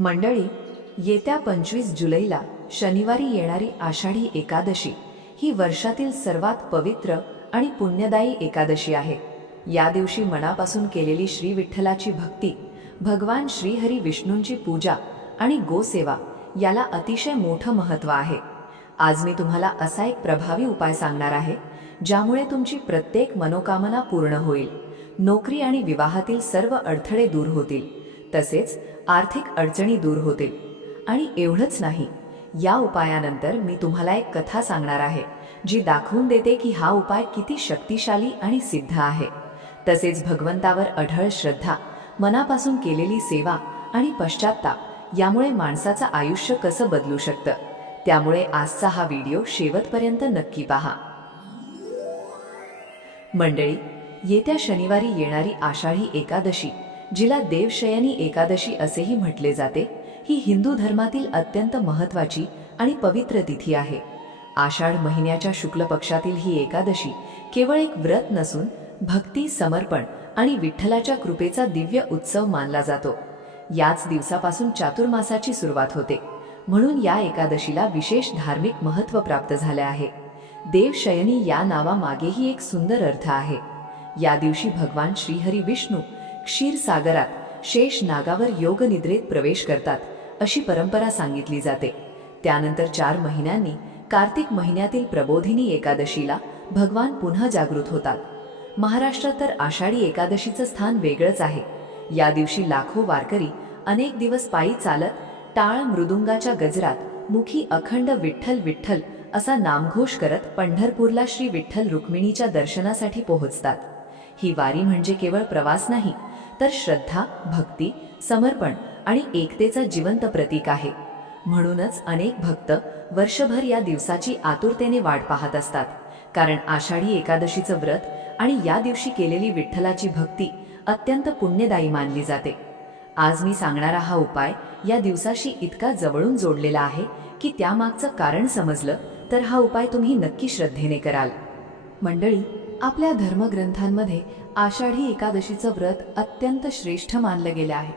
मंडळी, येत्या 25 जुलैला शनिवारी येणारी आषाढी एकादशी ही वर्षातील सर्वात पवित्र आणि पुण्यदायी एकादशी आहे. या दिवशी मनापासून केलेली श्री विठ्ठलाची भक्ती, भगवान श्रीहरी विष्णूंची पूजा आणि गोसेवा याला अतिशय मोठं महत्त्व आहे. आज मी तुम्हाला असा एक प्रभावी उपाय सांगणार आहे ज्यामुळे तुमची प्रत्येक मनोकामना पूर्ण होईल. नोकरी आणि विवाहातील सर्व अडथळे दूर होतील, तसेच आर्थिक अडचणी दूर होतील. आणि एवढंच नाही, या उपायानंतर मी तुम्हाला एक कथा सांगणार आहे जी दाखवून देते की हा उपाय किती शक्तिशाली आणि सिद्ध आहे. तसेच भगवंतावर अढळ श्रद्धा, मनापासून केलेली सेवा आणि पश्चात्ताप यामुळे माणसाचं आयुष्य कसं बदलू शकतं. त्यामुळे आजचा हा व्हिडिओ शेवटपर्यंत नक्की पहा. मंडळी, येत्या शनिवारी येणारी आषाढी एकादशी, जिला देवशयनी एकादशी असेही म्हटले जाते, ही हिंदू धर्मातील अत्यंत महत्त्वाची आणि पवित्र तिथी आहे. आषाढ महिन्याच्या शुक्ल पक्षातील ही एकादशी केवळ एक व्रत नसून भक्ती, समर्पण आणि विठ्ठलाच्या कृपेचा दिव्य उत्सव मानला जातो. याच दिवसापासून चातुर्मासाची सुरुवात होते, म्हणून या एकादशीला विशेष धार्मिक महत्त्व प्राप्त झाले आहे. देवशयनी या नावामागेही एक सुंदर अर्थ आहे. या दिवशी भगवान श्रीहरी विष्णू क्षीरसागरात शेष नागावर योगनिद्रेत प्रवेश करतात अशी परंपरा सांगितली जाते. त्यानंतर 4 महिन्यांनी कार्तिक महिन्यातील प्रबोधिनी एकादशीला भगवान पुन्हा जागृत होतात. महाराष्ट्रात तर आषाढी एकादशीचं स्थान वेगळंच आहे. या दिवशी लाखो वारकरी अनेक दिवस पायी चालत, टाळ मृदुंगाच्या गजरात मुखी अखंड विठ्ठल विठ्ठल असा नामघोष करत पंढरपूरला श्री विठ्ठल रुक्मिणीच्या दर्शनासाठी पोहोचतात. ही वारी म्हणजे केवळ प्रवास नाही, तर श्रद्धा, भक्ती, समर्पण आणि एकतेचा जिवंत प्रतीक आहे. म्हणूनच अनेक भक्त वर्षभर या दिवसाची आतुरतेने वाट पाहत असतात, कारण आषाढी एकादशीचं व्रत आणि या दिवशी केलेली विठ्ठलाची भक्ती अत्यंत पुण्यदायी मानली जाते. आज मी सांगणारा हा उपाय या दिवसाशी इतका जवळून जोडलेला आहे की त्यामागचं कारण समजलं तर हा उपाय तुम्ही नक्की श्रद्धेने कराल. मंडळी, आपल्या धर्मग्रंथांमध्ये आषाढी एकादशीचं व्रत अत्यंत श्रेष्ठ मानलं गेलं आहे.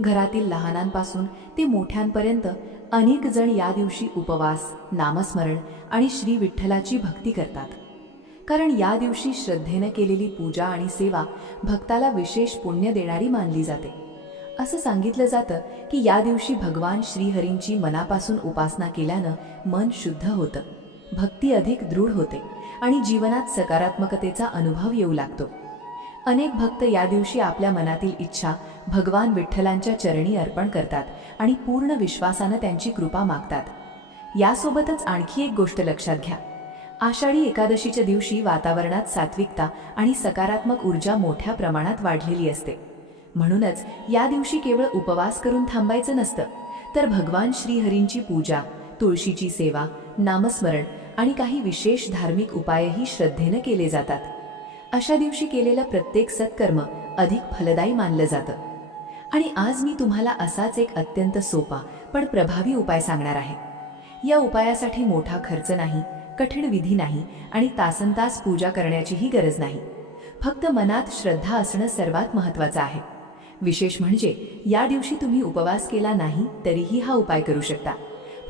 घरातील लहानांपासून ते मोठ्यांपर्यंत अनेक जण या दिवशी उपवास, नामस्मरण आणि श्री विठ्ठलाची भक्ती करतात. कारण या दिवशी श्रद्धेने केलेली पूजा आणि सेवा भक्ताला विशेष पुण्य देणारी मानली जाते. असं सांगितलं जातं की या दिवशी भगवान श्रीहरींची मनापासून उपासना केल्यानं मन शुद्ध होतं, भक्ती अधिक दृढ होते आणि जीवनात सकारात्मकतेचा अनुभव येऊ लागतो. अनेक भक्त या दिवशी आपल्या मनातील इच्छा भगवान विठ्ठलांच्या चरणी अर्पण करतात आणि पूर्ण विश्वासानं त्यांची कृपा मागतात. यासोबतच आणखी एक गोष्ट लक्षात घ्या. आषाढी एकादशीच्या दिवशी वातावरणात सात्विकता आणि सकारात्मक ऊर्जा मोठ्या प्रमाणात वाढलेली असते. म्हणूनच या दिवशी केवळ उपवास करून थांबायचं नसतं, तर भगवान श्रीहरींची पूजा, तुळशीची सेवा, नामस्मरण आणि काही विशेष धार्मिक उपायही श्रद्धेनं केले जातात. अशा दिवशी केलेलं प्रत्येक सत्कर्म अधिक फलदायी मानलं जातं. आणि आज मी तुम्हाला असाच एक अत्यंत सोपा पण प्रभावी उपाय सांगणार आहे. या उपायासाठी मोठा खर्च नाही, कठीण विधी नाही आणि तासनतास पूजा करण्याचीही गरज नाही. फक्त मनात श्रद्धा असणं सर्वात महत्त्वाचं आहे. विशेष म्हणजे या दिवशी तुम्ही उपवास केला नाही तरीही हा उपाय करू शकता.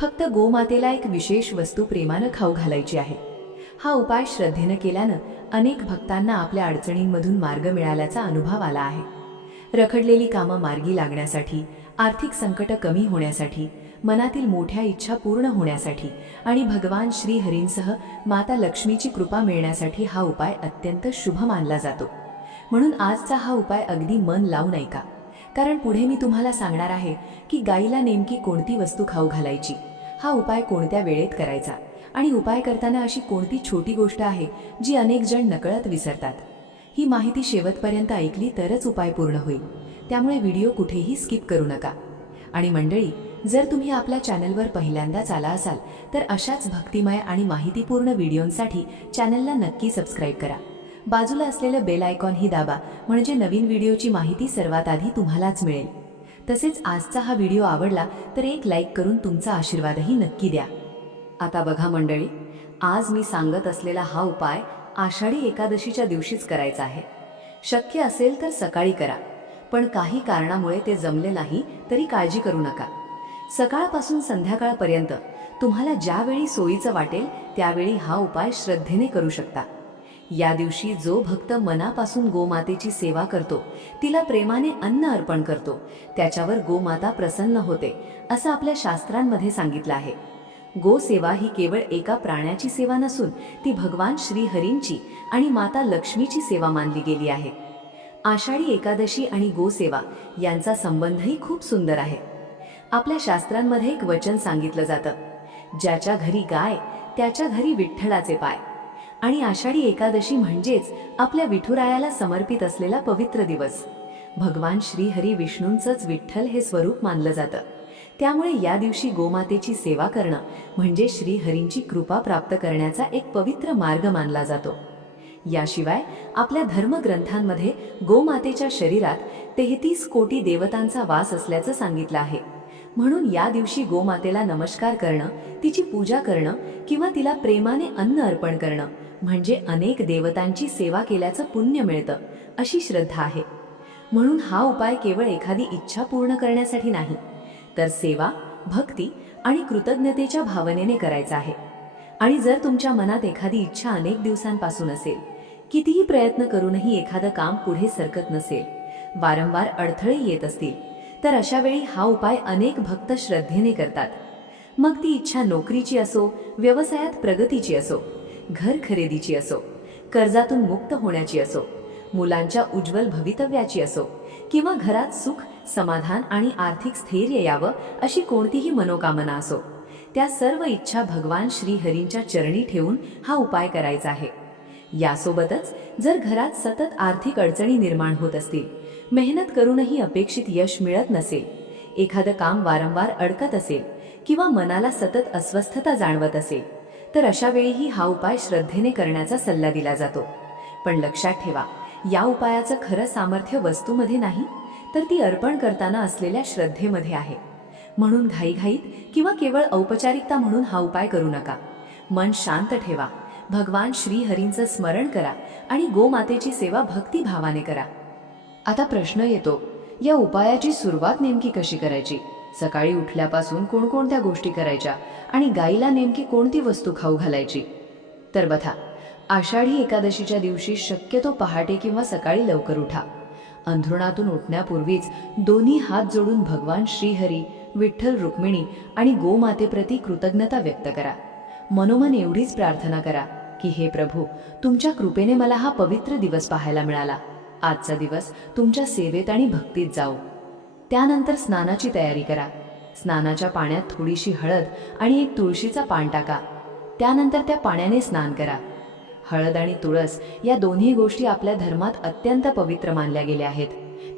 फक्त गोमातेला एक विशेष वस्तू प्रेमानं खाऊ घालायची आहे. हा उपाय श्रद्धेनं केल्यानं अनेक भक्तांना आपल्या अडचणींमधून मार्ग मिळाल्याचा अनुभव आला आहे. रखडलेली कामं मार्गी लागण्यासाठी, आर्थिक संकट कमी होण्यासाठी, मनातील मोठ्या इच्छा पूर्ण होण्यासाठी आणि भगवान श्रीहरींसह माता लक्ष्मीची कृपा मिळण्यासाठी हा उपाय अत्यंत शुभ मानला जातो. म्हणून आजचा हा उपाय अगदी मन लावून ऐका, कारण पुढे मी तुम्हाला सांगणार आहे की गाईला नेमकी कोणती वस्तू खाऊ घालायची, हा उपाय कोणत्या वेळेत करायचा आणि उपाय करताना अशी कोणती छोटी गोष्ट आहे जी अनेक जण नकळत विसरतात. ही माहिती शेवटपर्यंत ऐकली तरच उपाय पूर्ण होईल. त्यामुळे व्हिडिओ कुठेही स्किप करू नका. आणि मंडळी, जर तुम्ही आपल्या चॅनलवर पहिल्यांदाच आला असाल तर अशाच भक्तिमय आणि माहितीपूर्ण व्हिडिओंसाठी चॅनलला नक्की सबस्क्राईब करा. बाजूला असलेलं बेल आयकॉनही दाबा, म्हणजे नवीन व्हिडिओची माहिती सर्वात आधी तुम्हालाच मिळेल. तसेच आजचा हा व्हिडिओ आवडला तर एक लाईक करून तुमचा आशीर्वादही नक्की द्या. आता बघा मंडळी, आज मी सांगत असलेला हा उपाय आषाढी एकादशीच्या दिवशीच करायचा आहे. शक्य असेल तर सकाळी करा, पण काही कारणामुळे ते जमले नाही तरी काळजी करू नका. सकाळपासून संध्याकाळपर्यंत तुम्हाला ज्यावेळी सोयीचं वाटेल त्यावेळी हा उपाय श्रद्धेने करू शकता. या दिवशी जो भक्त मनापासून गोमातेची सेवा करतो, तिला प्रेमाने अन्न अर्पण करतो, त्याच्यावर गोमाता प्रसन्न होते असं आपल्या शास्त्रांमध्ये सांगितलं आहे. गोसेवा ही केवळ एका प्राण्याची सेवा नसून ती भगवान श्रीहरींची आणि माता लक्ष्मीची सेवा मानली गेली आहे. आषाढी एकादशी आणि गोसेवा यांचा संबंधही खूप सुंदर आहे. आपल्या शास्त्रांमध्ये एक वचन सांगितलं जातं, ज्याच्या घरी गाय त्याच्या घरी विठ्ठलाचे पाय. आणि आषाढी एकादशी म्हणजेच आपल्या विठुरायाला समर्पित असलेला पवित्र दिवस. भगवान श्रीहरी विष्णूंचंच विठ्ठल हे स्वरूप मानलं जातं. त्यामुळे या दिवशी गोमातेची सेवा करणं म्हणजे श्रीहरींची कृपा प्राप्त करण्याचा एक पवित्र मार्ग मानला जातो. याशिवाय आपल्या धर्मग्रंथांमध्ये गोमातेच्या शरीरात 33 कोटी देवतांचा वास असल्याचं सांगितलं आहे. म्हणून या दिवशी गोमातेला नमस्कार करणं, तिची पूजा करणं किंवा तिला प्रेमाने अन्न अर्पण करणं म्हणजे अनेक देवतांची सेवा केल्याचं पुण्य मिळतं अशी श्रद्धा आहे. म्हणून हा उपाय केवळ एखादी इच्छा पूर्ण करण्यासाठी नाही, तर सेवा, भक्ती आणि कृतज्ञतेच्या भावनेने करायचा आहे. आणि जर तुमच्या मनात एखादी इच्छा अनेक दिवसांपासून असेल, कितीही प्रयत्न करूनही एखादं काम पुढे सरकत नसेल, वारंवार अडथळे येत असतील, तर अशा वेळी हा उपाय अनेक भक्त श्रद्धेने करतात. मग ती इच्छा नोकरीची असो, व्यवसायात प्रगतीची असो, घर खरेदीची असो, कर्जातून मुक्त होण्याची असो, मुलांच्या उज्ज्वल भवितव्याची असो किंवा घरात सुख, समाधान आणि आर्थिक स्थैर्य यावं अशी कोणतीही मनोकामना असो, त्या सर्व इच्छा भगवान श्रीहरींच्या चरणी ठेवून हा उपाय करायचा आहे. यासोबतच जर घरात सतत आर्थिक अडचणी निर्माण होत असतील, मेहनत करूनही अपेक्षित यश मिळत नसेल, एखादं काम वारंवार अडकत असेल किंवा मनाला सतत अस्वस्थता जाणवत असेल, तर अशा वेळीही हा उपाय श्रद्धेने करण्याचा सल्ला दिला जातो. पण लक्षात ठेवा, या उपायाचं खरं सामर्थ्य वस्तूमध्ये नाही, तर ती अर्पण करताना असलेल्या श्रद्धेमध्ये आहे. म्हणून घाईघाईत किंवा केवळ औपचारिकता म्हणून हा उपाय करू नका. मन शांत ठेवा, भगवान श्रीहरींचं स्मरण करा आणि गोमातेची सेवा भक्तिभावाने करा. आता प्रश्न येतो, या उपायाची सुरुवात नेमकी कशी करायची? सकाळी उठल्यापासून कोणकोणत्या गोष्टी करायच्या आणि गाईला नेमकी कोणती वस्तू खाऊ घालायची? तर बघा, आषाढी एकादशीच्या दिवशी शक्यतो पहाटे किंवा सकाळी लवकर उठा. अंथरुणातून उठण्यापूर्वीच दोन्ही हात जोडून भगवान श्रीहरी, विठ्ठल रुक्मिणी आणि गोमातेप्रती कृतज्ञता व्यक्त करा. मनोमन एवढीच प्रार्थना करा की हे प्रभू, तुमच्या कृपेने मला हा पवित्र दिवस पाहायला मिळाला. आजचा दिवस तुमच्या सेवेत आणि भक्तीत जाओ. त्यानंतर स्नानाची तयारी करा. स्नानाच्या पाण्यात थोडीशी हळद आणि एक तुळशीचा पान टाका. त्यानंतर त्या पाण्याने स्नान करा. हळद आणि तुळस या दोन्ही गोष्टी आपल्या धर्मात अत्यंत पवित्र मानल्या गेल्या आहेत.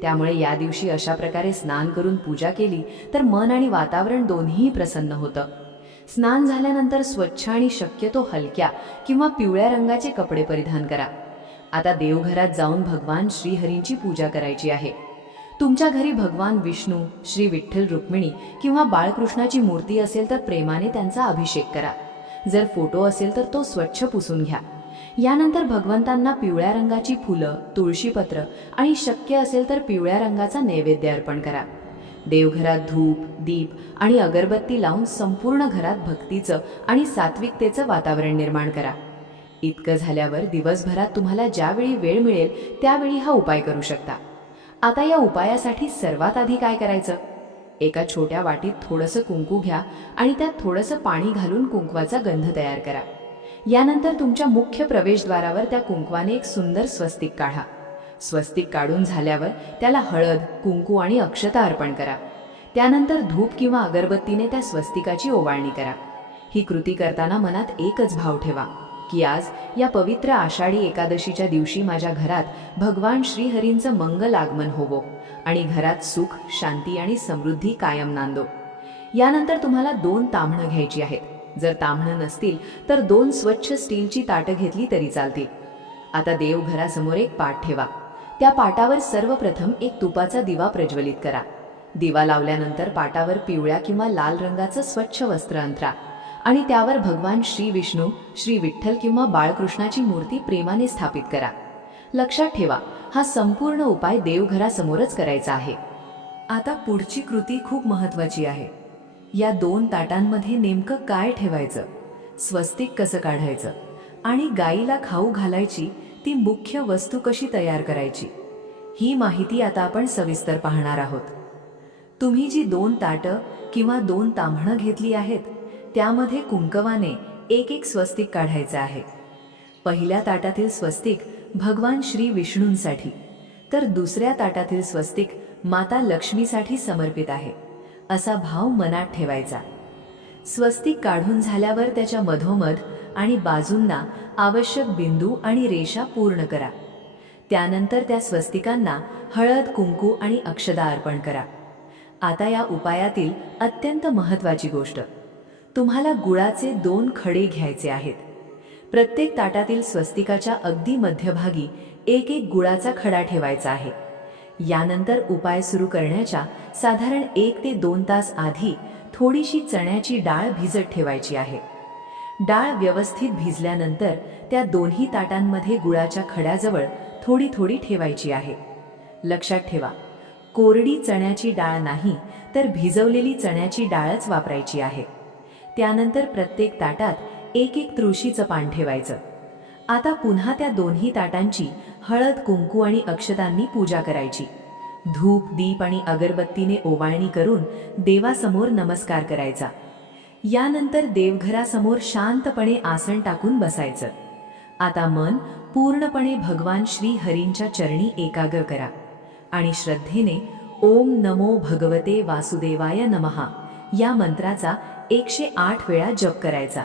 त्यामुळे या दिवशी अशा प्रकारे स्नान करून पूजा केली तर मन आणि वातावरण दोन्हीही प्रसन्न होतं. स्नान झाल्यानंतर स्वच्छ आणि शक्यतो हलक्या किंवा पिवळ्या रंगाचे कपडे परिधान करा. आता देवघरात जाऊन भगवान श्रीहरींची पूजा करायची आहे. तुमच्या घरी भगवान विष्णू, श्री विठ्ठल रुक्मिणी किंवा बाळकृष्णाची मूर्ती असेल तर प्रेमाने त्यांचा अभिषेक करा. जर फोटो असेल तर तो स्वच्छ पुसून घ्या. यानंतर भगवंतांना पिवळ्या रंगाची फुलं, तुळशीपत्र आणि शक्य असेल तर पिवळ्या रंगाचा नैवेद्य अर्पण करा. देवघरात धूप, दीप आणि अगरबत्ती लावून संपूर्ण घरात भक्तीचं आणि सात्विकतेचं वातावरण निर्माण करा. इतकं झाल्यावर दिवसभरात तुम्हाला ज्यावेळी वेळ मिळेल त्यावेळी हा उपाय करू शकता. आता या उपायासाठी सर्वात आधी काय करायचं? एका छोट्या वाटीत थोडंसं कुंकू घ्या आणि त्यात थोडंसं पाणी घालून कुंकवाचा गंध तयार करा. यानंतर तुमच्या मुख्य प्रवेशद्वारावर त्या कुंकवाने एक सुंदर स्वस्तिक काढा. स्वस्तिक काढून झाल्यावर त्याला हळद, कुंकू आणि अक्षता अर्पण करा. त्यानंतर धूप किंवा अगरबत्तीने त्या स्वस्तिकाची ओवाळणी करा. ही कृती करताना मनात एकच भाव ठेवा की आज या पवित्र आषाढी एकादशीच्या दिवशी माझ्या घरात भगवान श्रीहरींचं मंगल आगमन होवो आणि घरात सुख, शांती आणि समृद्धी कायम नांदो. यानंतर तुम्हाला 2 ताम्हणं घ्यायची आहेत. जर ताम्हणं नसतील तर 2 स्वच्छ स्टीलची ताटं घेतली तरी चालतील. आता देवघरासमोर एक पाट ठेवा. त्या पाटावर सर्वप्रथम एक तुपाचा दिवा प्रज्वलित करा. दिवा लावल्यानंतर पाटावर पिवळ्या किंवा लाल रंगाचं स्वच्छ वस्त्र अंथरा आणि त्यावर भगवान श्री विष्णू, श्री विठ्ठल किंवा बाळकृष्णाची मूर्ती प्रेमाने स्थापित करा. लक्षात ठेवा, हा संपूर्ण उपाय देवघरासमोरच करायचा आहे. आता पुढची कृती खूप महत्त्वाची आहे. या 2 ताटांमध्ये नेमकं काय ठेवायचं, स्वस्तिक कसं काढायचं आणि गाईला खाऊ घालायची ती मुख्य वस्तू कशी तयार करायची, ही माहिती आता आपण सविस्तर पाहणार आहोत. तुम्ही जी 2 ताटं किंवा 2 ताम्हणं घेतली आहेत त्यामध्ये कुंकवाने एक स्वस्तिक काढायचं आहे. पहिल्या ताटातील स्वस्तिक भगवान श्री विष्णूंसाठी, तर दुसऱ्या ताटातील स्वस्तिक माता लक्ष्मीसाठी समर्पित आहे, असा भाव मनात ठेवायचा. स्वस्तिक काढून झाल्यावर त्याच्या मधोमध आणि बाजूंना आवश्यक बिंदू आणि रेषा पूर्ण करा. त्यानंतर त्या स्वस्तिकांना हळद, कुंकू आणि अक्षदा अर्पण करा. आता या उपायातील अत्यंत महत्त्वाची गोष्ट, तुम्हाला गुळाचे 2 खडे घ्यायचे आहेत. प्रत्येक ताटातील स्वस्तिकाच्या अगदी मध्यभागी एक गुळाचा खडा ठेवायचा आहे. यानंतर उपाय सुरू करण्याच्या साधारण 1 ते 2 तास आधी थोडीशी चण्याची डाळ भिजत ठेवायची आहे. डाळ व्यवस्थित भिजल्यानंतर त्या दोन्ही ताटांमध्ये गुळाच्या खड्याजवळ थोडी थोडी ठेवायची आहे. लक्षात ठेवा, कोरडी चण्याची डाळ नाही तर भिजवलेली चण्याची डाळच वापरायची आहे. त्यानंतर प्रत्येक ताटात एक तुळशीचं पान ठेवायचं. आता पुन्हा त्या दोन्ही ताटांची हळद, कुंकू आणि अक्षतांनी पूजा करायची. धूप, दीप आणि अगरबत्तीने ओवाळणी करून देवासमोर नमस्कार करायचा. यानंतर देवघरासमोर शांतपणे आसन टाकून बसायचं. आता मन पूर्णपणे भगवान श्री हरींच्या चरणी एकाग्र करा आणि श्रद्धेने ओम नमो भगवते वासुदेवाय नमः या मंत्राचा 108 वेळा जप करायचा.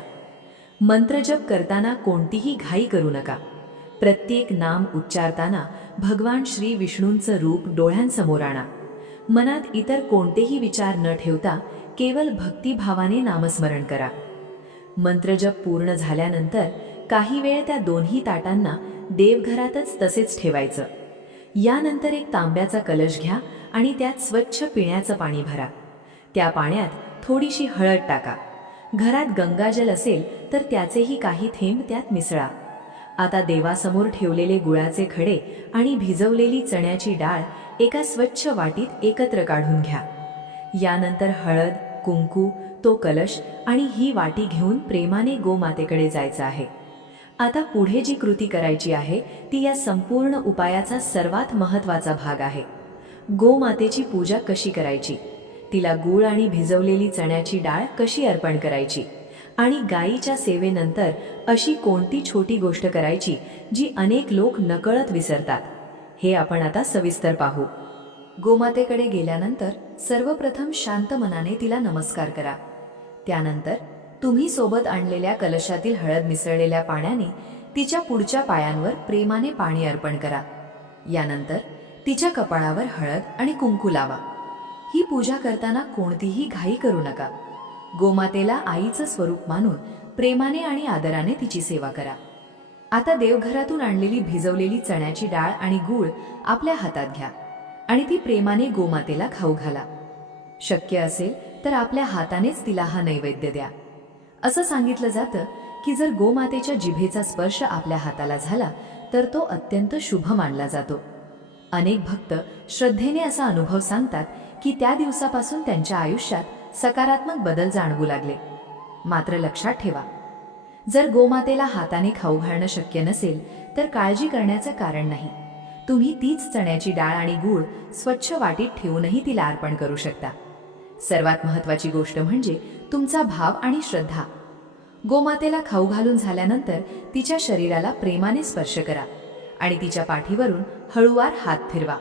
मंत्रजप करताना कोणतीही घाई करू नका. प्रत्येक नाम उच्चारताना भगवान श्री विष्णूंचं रूप डोळ्यांसमोर आणा. मनात इतर कोणतेही विचार न ठेवता केवळ भक्तिभावाने नामस्मरण करा. मंत्रजप पूर्ण झाल्यानंतर काही वेळ त्या दोन्ही ताटांना देवघरातच तसेच ठेवायचं. यानंतर एक तांब्याचा कलश घ्या आणि त्यात स्वच्छ पिण्याचं पाणी भरा. त्या पाण्यात थोडीशी हळद टाका. घरात गंगाजल असेल तर त्याचेही काही थेंब त्यात मिसळा. आता देवासमोर ठेवलेले गुळाचे खडे आणि भिजवलेली चण्याची डाळ एका स्वच्छ वाटीत एकत्र काढून घ्या. यानंतर हळद, कुंकू, तो कलश आणि ही वाटी घेऊन प्रेमाने गोमातेकडे जायचं आहे. आता पुढे जी कृती करायची आहे ती या संपूर्ण उपायाचा सर्वात महत्त्वाचा भाग आहे. गोमातेची पूजा कशी करायची, तिला गूळ आणि भिजवलेली चण्याची डाळ कशी अर्पण करायची आणि गायीच्या सेवेनंतर अशी कोणती छोटी गोष्ट करायची जी अनेक लोक नकळत विसरतात, हे आपण आता सविस्तर पाहू. गोमातेकडे गेल्यानंतर सर्वप्रथम शांत मनाने तिला नमस्कार करा. त्यानंतर तुम्ही सोबत आणलेल्या कलशातील हळद मिसळलेल्या पाण्याने तिच्या पुढच्या पायांवर प्रेमाने पाणी अर्पण करा. यानंतर तिच्या कपाळावर हळद आणि कुंकू लावा. ही पूजा करताना कोणतीही घाई करू नका. गोमातेला आईचं स्वरूप मानून प्रेमाने आणि आदराने तिची सेवा करा. आता देवघरातून आणलेली भिजवलेली चण्याची डाळ आणि गूळ आपल्या हातात घ्या आणि ती प्रेमाने गोमातेला खाऊ घाला. शक्य असेल तर आपल्या हातानेच तिला हा नैवेद्य द्या. असं सांगितलं जातं की जर गोमातेच्या जिभेचा स्पर्श आपल्या हाताला झाला तर तो अत्यंत शुभ मानला जातो. अनेक भक्त श्रद्धेने असा अनुभव सांगतात की त्या दिवसापासून त्यांच्या आयुष्यात सकारात्मक बदल जाणवू लागले. मात्र लक्षात ठेवा, जर गोमातेला हाताने खाऊ घालणं शक्य नसेल तर काळजी करण्याचं कारण नाही. तुम्ही तीच चण्याची डाळ आणि गूळ स्वच्छ वाटीत ठेवूनही तिला अर्पण करू शकता. सर्वात महत्त्वाची गोष्ट म्हणजे तुमचा भाव आणि श्रद्धा. गोमातेला खाऊ घालून झाल्यानंतर तिच्या शरीराला प्रेमाने स्पर्श करा आणि तिच्या पाठीवरून हळूवार हात फिरवा.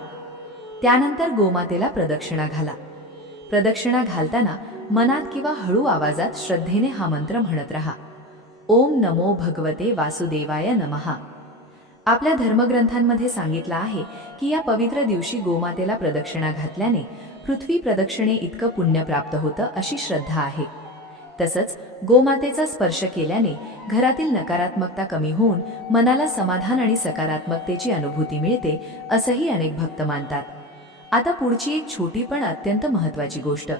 त्यानंतर गोमातेला प्रदक्षिणा घाला. प्रदक्षिणा घालताना मनात किंवा हळू आवाजात श्रद्धेने हा मंत्र म्हणत राहा, ओम नमो भगवते वासुदेवाय नमः. आपल्या धर्मग्रंथांमध्ये सांगितलं आहे की या पवित्र दिवशी गोमातेला प्रदक्षिणा घातल्याने पृथ्वी प्रदक्षिणे इतकं पुण्य प्राप्त होतं अशी श्रद्धा आहे. तसंच गोमातेचा स्पर्श केल्याने घरातील नकारात्मकता कमी होऊन मनाला समाधान आणि सकारात्मकतेची अनुभूती मिळते असंही अनेक भक्त मानतात. आता पुढची एक छोटी पण अत्यंत महत्त्वाची गोष्ट,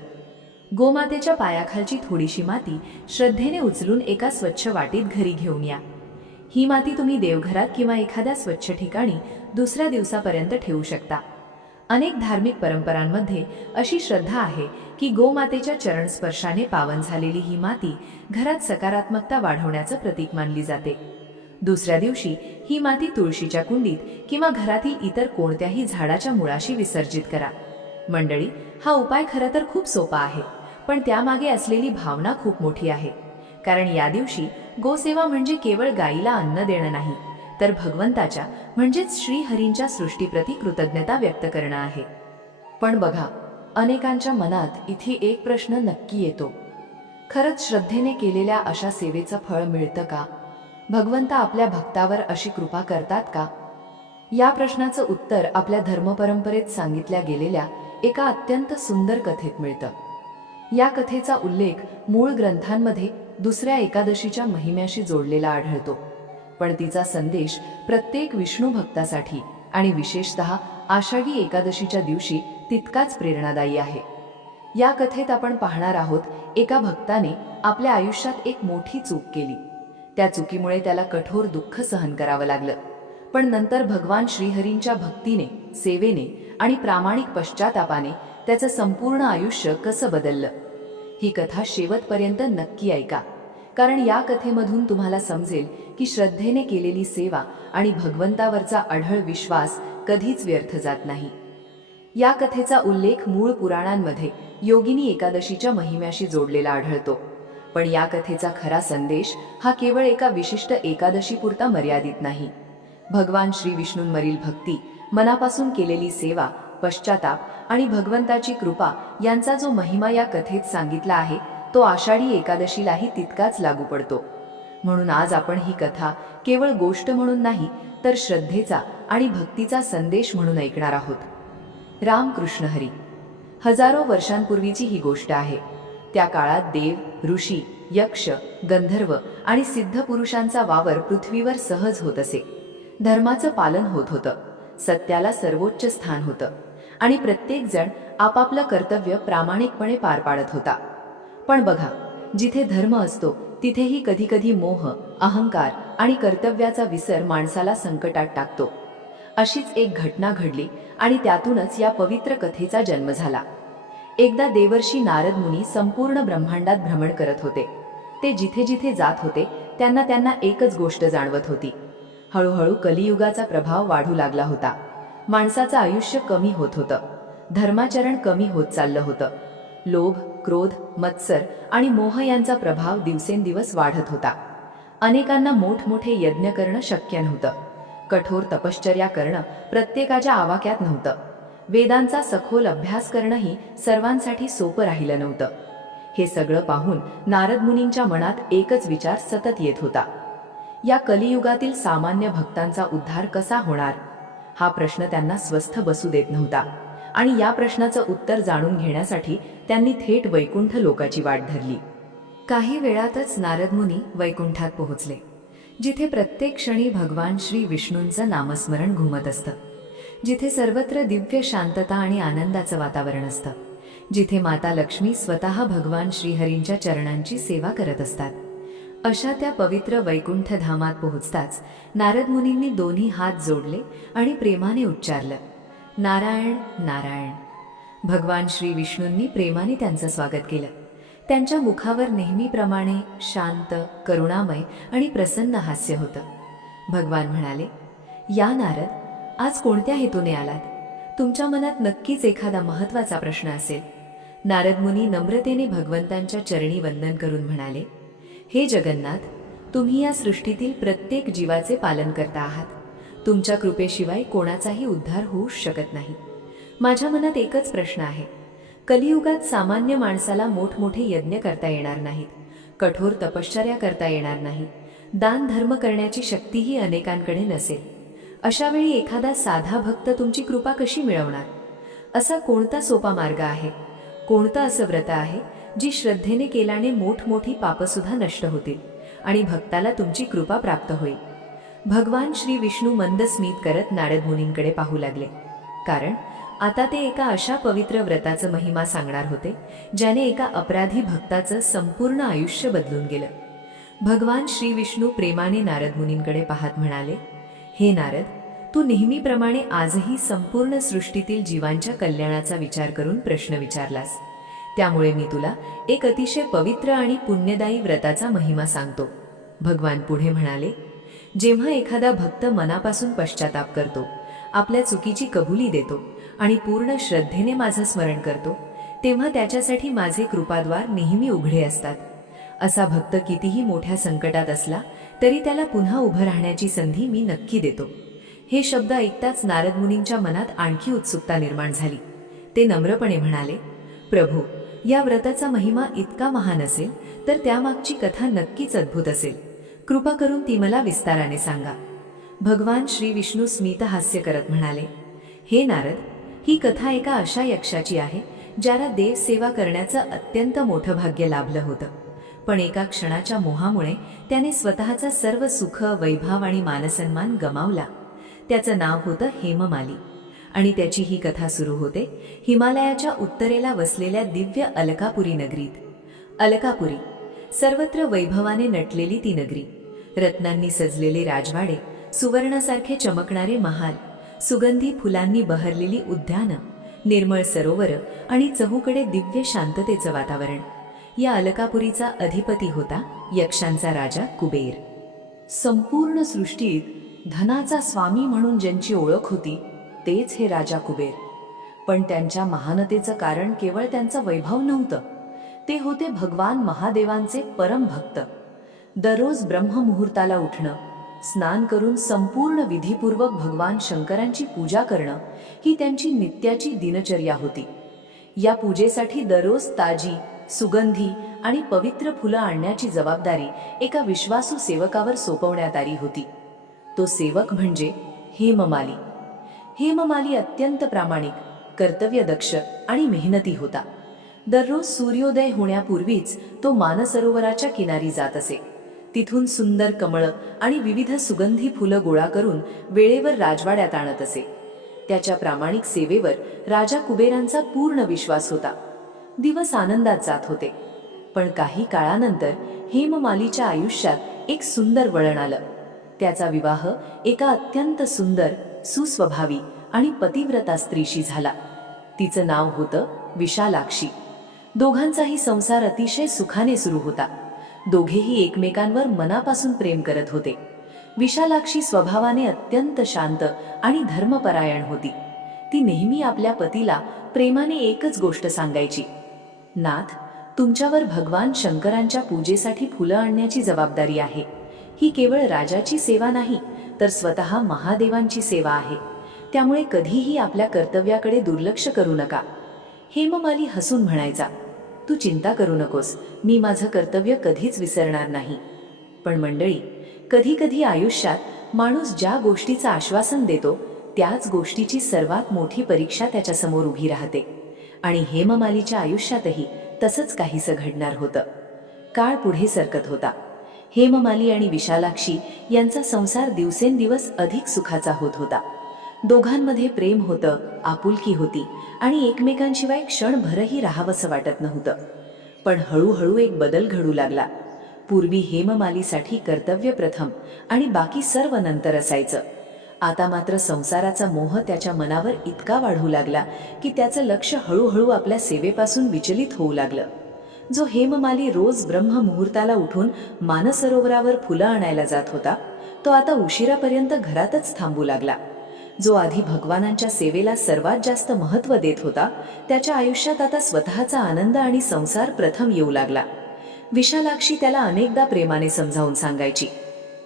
गोमातेच्या पायाखालची थोडीशी माती श्रद्धेने उचलून एका स्वच्छ वाटीत घरी घेऊन या. ही माती तुम्ही देवघरात किंवा एखाद्या स्वच्छ ठिकाणी दुसऱ्या दिवसापर्यंत ठेवू शकता. अनेक धार्मिक परंपरांमध्ये अशी श्रद्धा आहे की गोमातेच्या चरणस्पर्शाने पावन झालेली ही माती घरात सकारात्मकता वाढवण्याचं प्रतीक मानली जाते. दुसऱ्या दिवशी ही माती तुळशीच्या कुंडीत किंवा घरातील इतर कोणत्याही झाडाच्या मुळाशी विसर्जित करा. मंडळी, हा उपाय खरं तर खूप सोपा आहे, पण त्यामागे असलेली भावना खूप मोठी आहे. कारण या दिवशी गोसेवा म्हणजे केवळ गाईला अन्न देणं नाही, तर भगवंताच्या म्हणजेच श्रीहरींच्या सृष्टीप्रती कृतज्ञता व्यक्त करणं आहे. पण बघा, अनेकांच्या मनात इथे एक प्रश्न नक्की येतो. खरंच श्रद्धेने केलेल्या अशा सेवेचं फळ मिळतं का? भगवंत आपल्या भक्तावर अशी कृपा करतात का? या प्रश्नाचं उत्तर आपल्या धर्मपरंपरेत सांगितल्या गेलेल्या एका अत्यंत सुंदर कथेत मिळतं. या कथेचा उल्लेख मूळ ग्रंथांमध्ये दुसऱ्या एकादशीच्या महिम्याशी जोडलेला आढळतो, पण तिचा संदेश प्रत्येक विष्णू भक्तासाठी आणि विशेषतः आषाढी एकादशीच्या दिवशी तितकाच प्रेरणादायी आहे. या कथेत आपण पाहणार आहोत एका भक्ताने आपल्या आयुष्यात एक मोठी चूक केली. त्या चुकीमुळे त्याला कठोर दुःख सहन करावं लागलं, पण नंतर भगवान श्रीहरींच्या भक्तीने, सेवेने आणि प्रामाणिक पश्चातापाने त्याचं संपूर्ण आयुष्य कसं बदललं. ही कथा शेवटपर्यंत नक्की ऐका, कारण या कथेमधून तुम्हाला समजेल की श्रद्धेने केलेली सेवा आणि भगवंतावरचा अढळ विश्वास कधीच व्यर्थ जात नाही. या कथेचा उल्लेख मूळ पुराणांमध्ये योगिनी एकादशीच्या महिम्याशी जोडलेला आढळतो, पण या कथेचा खरा संदेश हा केवळ एका विशिष्ट एकादशीपुरता मर्यादित नाही. भगवान श्री विष्णूंवरील भक्ती, मनापासून केलेली सेवा, पश्चाताप आणि भगवंताची कृपा यांचा जो महिमा या कथेत सांगितला आहे, तो आषाढी एकादशीलाही तितकाच लागू पडतो. म्हणून आज आपण ही कथा केवळ गोष्ट म्हणून नाही, तर श्रद्धेचा आणि भक्तीचा संदेश म्हणून ऐकणार आहोत. रामकृष्ण हरी. हजारो वर्षांपूर्वीची ही गोष्ट आहे. त्या काळात देव, ऋषी, यक्ष, गंधर्व आणि सिद्ध पुरुषांचा वावर पृथ्वीवर सहज होत असे. धर्माचं पालन होत होतं, सत्याला सर्वोच्च स्थान होतं आणि प्रत्येक जण आपापलं कर्तव्य प्रामाणिकपणे पार पाडत होता. पण बघा, जिथे धर्म असतो तिथेही कधीकधी मोह, अहंकार आणि कर्तव्याचा विसर माणसाला संकटात टाकतो. अशीच एक घटना घडली आणि त्यातूनच या पवित्र कथेचा जन्म झाला. एकदा देवर्षी नारद मुनी संपूर्ण ब्रह्मांडात भ्रमण करत होते. ते जिथे जिथे जात होते त्यांना एकच गोष्ट जाणवत होती. हळूहळू कलियुगाचा प्रभाव वाढू लागला होता. माणसाचं आयुष्य कमी होत होतं, धर्माचरण कमी होत चाललं होतं. लोभ, क्रोध, मत्सर आणि मोह यांचा प्रभाव दिवसेंदिवस वाढत होता. अनेकांना मोठमोठे यज्ञ करणं शक्य नव्हतं. कठोर तपश्चर्या करणं प्रत्येकाच्या आवाक्यात नव्हतं. वेदांचा सखोल अभ्यास करणंही सर्वांसाठी सोपं राहिलं नव्हतं. हे सगळं पाहून नारद मुनींच्या मनात एकच विचार सतत येत होता. या कलियुगातील सामान्य भक्तांचा उद्धार कसा होणार? हा प्रश्न त्यांना स्वस्थ बसू देत नव्हता आणि या प्रश्नाचं उत्तर जाणून घेण्यासाठी त्यांनी थेट वैकुंठ लोकाची वाट धरली. काही वेळातच नारद मुनी वैकुंठात पोहोचले, जिथे प्रत्येक क्षणी भगवान श्री विष्णूंचं नामस्मरण घुमत असतं, जिथे सर्वत्र दिव्य शांतता आणि आनंदाचं वातावरण असतं, जिथे माता लक्ष्मी स्वतः भगवान श्रीहरींच्या चरणांची सेवा करत असतात. अशा त्या पवित्र वैकुंठ धामात पोहोचताच नारद मुनींनी दोन्ही हात जोडले आणि प्रेमाने उच्चारलं, नारायण नारायण. भगवान श्री विष्णूंनी प्रेमाने त्यांचं स्वागत केलं. त्यांच्या मुखावर नेहमीप्रमाणे शांत, करुणामय आणि प्रसन्न हास्य होतं. भगवान म्हणाले, या नारद, आज कोणत्या हेतूने आलात? तुमच्या मनात नक्कीच एखादा महत्त्वाचा प्रश्न असेल. नारद मुनी नम्रतेने भगवंतांच्या चरणी वंदन करून म्हणाले, हे जगन्नाथ, तुम्ही या सृष्टीतील प्रत्येक जीवाचे पालन करता आहात. तुमच्या कृपेशिवाय कोणाचाही उद्धार होऊ शकत नाही. माझ्या मनात एकच प्रश्न आहे. कलियुगात सामान्य माणसाला मोठमोठे यज्ञ करता येणार नाहीत, कठोर तपश्चर्या करता येणार नाही, दान धर्म करण्याची शक्तीही अनेकांकडे नसेल. अशा वेळी एखादा साधा भक्त तुमची कृपा कशी मिळवणार? असा कोणता सोपा मार्ग आहे? कोणतं असं व्रत आहे जी श्रद्धेने केल्याने मोठमोठी पापसुद्धा नष्ट होतील आणि भक्ताला तुमची कृपा प्राप्त होईल? भगवान श्री विष्णू मंद स्मित करत नारद मुनींकडे पाहू लागले, कारण आता ते एका अशा पवित्र व्रताचं महिमा सांगणार होते ज्याने एका अपराधी भक्ताचं संपूर्ण आयुष्य बदलून गेलं. भगवान श्री विष्णू प्रेमाने नारद मुनींकडे पाहत म्हणाले, हे नारद, तू नेहमीप्रमाणे आजही संपूर्ण सृष्टीतील जीवांच्या कल्याणाचा विचार करून प्रश्न विचारलास. त्यामुळे मी तुला एक अतिशय पवित्र आणि पुण्यदायी व्रताचा महिमा सांगतो. भगवान पुढे म्हणाले, जेव्हा एखादा भक्त मनापासून पश्चाताप करतो, आपल्या चुकीची कबुली देतो आणि पूर्ण श्रद्धेने माझं स्मरण करतो, तेव्हा त्याच्यासाठी माझे कृपाद्वार नेहमी उघडे असतात. असा भक्त कितीही मोठ्या संकटात असला तरी त्याला पुन्हा उभं राहण्याची संधी मी नक्की देतो. हे शब्द ऐकताच नारद मुनींच्या मनात आणखी उत्सुकता निर्माण झाली. ते नम्रपणे म्हणाले, प्रभू, या व्रताचा महिमा इतका महान असेल तर त्यामागची कथा नक्कीच अद्भुत असेल. कृपा करून ती मला विस्ताराने सांगा. भगवान श्री विष्णू स्मितहास्य करत म्हणाले, हे नारद, ही कथा एका अशा यक्षाची आहे ज्याला देव सेवा करण्याचं अत्यंत मोठं भाग्य लाभलं होतं. पण एका क्षणाच्या मोहामुळे त्याने स्वतःचा सर्व सुख, वैभव आणि मानसन्मान गमावला. त्याचं नाव होतं हेममाली आणि त्याची ही कथा सुरू होते हिमालयाच्या उत्तरेला वसलेल्या दिव्य अलकापुरी नगरीत. अलकापुरी, सर्वत्र वैभवाने नटलेली ती नगरी. रत्नांनी सजलेले राजवाडे, सुवर्णासारखे चमकणारे महाल, सुगंधी फुलांनी बहरलेली उद्यानं, निर्मळ सरोवर आणि चहूकडे दिव्य शांततेचं वातावरण. या अलकापुरीचा अधिपती होता यक्षांचा राजा कुबेर. संपूर्ण सृष्टीत धनाचा स्वामी म्हणून ज्यांची ओळख होती तेच हे राजा कुबेर. पण त्यांच्या महानतेचं कारण केवळ त्यांचं वैभव नव्हतं, ते होते भगवान महादेवांचे परम भक्त. दररोज ब्रह्ममुहूर्ताला उठणं, स्नान करून संपूर्ण विधीपूर्वक भगवान शंकरांची पूजा करणं ही त्यांची नित्याची दिनचर्या होती. या पूजेसाठी दररोज ताजी, सुगंधी आणि पवित्र फुलं आणण्याची जबाबदारी एका विश्वासू सेवकावर सोपवण्यात आली होती. तो सेवक म्हणजे हेममाली. हेममाली अत्यंत प्रामाणिक, कर्तव्यदक्ष आणि मेहनती होता. दररोज सूर्योदय होण्यापूर्वीच तो मानसरोवराच्या किनारी जात असे. तिथून सुंदर कमळं आणि विविध सुगंधी फुलं गोळा करून वेळेवर राजवाड्यात आणत असे. त्याच्या प्रामाणिक सेवेवर राजा कुबेरांचा पूर्ण विश्वास होता. दिवस आनंदात जात होते. पण काही काळानंतर हेममालीच्या आयुष्यात एक सुंदर वळण आलं. त्याचा विवाह एका अत्यंत सुंदर, सुस्वभावी आणि पतिव्रता स्त्रीशी झाला. तिचं नाव होतं विशालाक्षी. दोघांचाही संसार अतिशय सुखाने सुरू होता. दोघेही एकमेकांवर मनापासून प्रेम करत होते. विशालाक्षी स्वभावाने अत्यंत शांत आणि धर्मपरायण होती. ती नेहमी आपल्या पतीला प्रेमाने एकच गोष्ट सांगायची, नाथ, तुमच्यावर भगवान शंकरांच्या पूजेसाठी फुलं आणण्याची जबाबदारी आहे. ही केवळ राजाची सेवा नाही तर स्वतः महादेवांची सेवा आहे. त्यामुळे कधीही आपल्या कर्तव्याकडे दुर्लक्ष करू नका. हेममाली हसून म्हणायचा, तू चिंता करू नकोस, मी माझं कर्तव्य कधीच विसरणार नाही. पण मंडळी, कधी कधी आयुष्यात माणूस ज्या गोष्टीचं आश्वासन देतो त्याच गोष्टीची सर्वात मोठी परीक्षा त्याच्यासमोर उभी राहते. आणि हेममालीच्या आयुष्यातही तसंच काहीसं घडणार होतं. काळ पुढे सरकत होता. हेममाली आणि विशालाक्षी यांचा संसार दिवसेंदिवस अधिक सुखाचा होत होता. दोघांमध्ये प्रेम होतं, आपुलकी होती आणि एकमेकांशिवाय क्षणभरही राहावंसं वाटत नव्हतं. पण हळूहळू एक बदल घडू लागला. पूर्वी हेममालीसाठी कर्तव्य प्रथम आणि बाकी सर्व नंतर असायचं. आता मात्र संसाराचा मोह त्याच्या मनावर इतका वाढू लागला की त्याचं लक्ष हळूहळू आपल्या सेवेपासून विचलित होऊ लागलं. जो हेममाली रोज ब्रह्ममुहूर्ताला उठून मानसरोवरावर फुलं आणायला जात होता तो आता उशिरापर्यंत घरातच थांबू लागला. जो आधी भगवानांच्या सेवेला सर्वात जास्त महत्त्व देत होता त्याच्या आयुष्यात आता स्वतःचा आनंद आणि संसार प्रथम येऊ लागला. विशालाक्षी त्याला अनेकदा प्रेमाने समजावून सांगायची,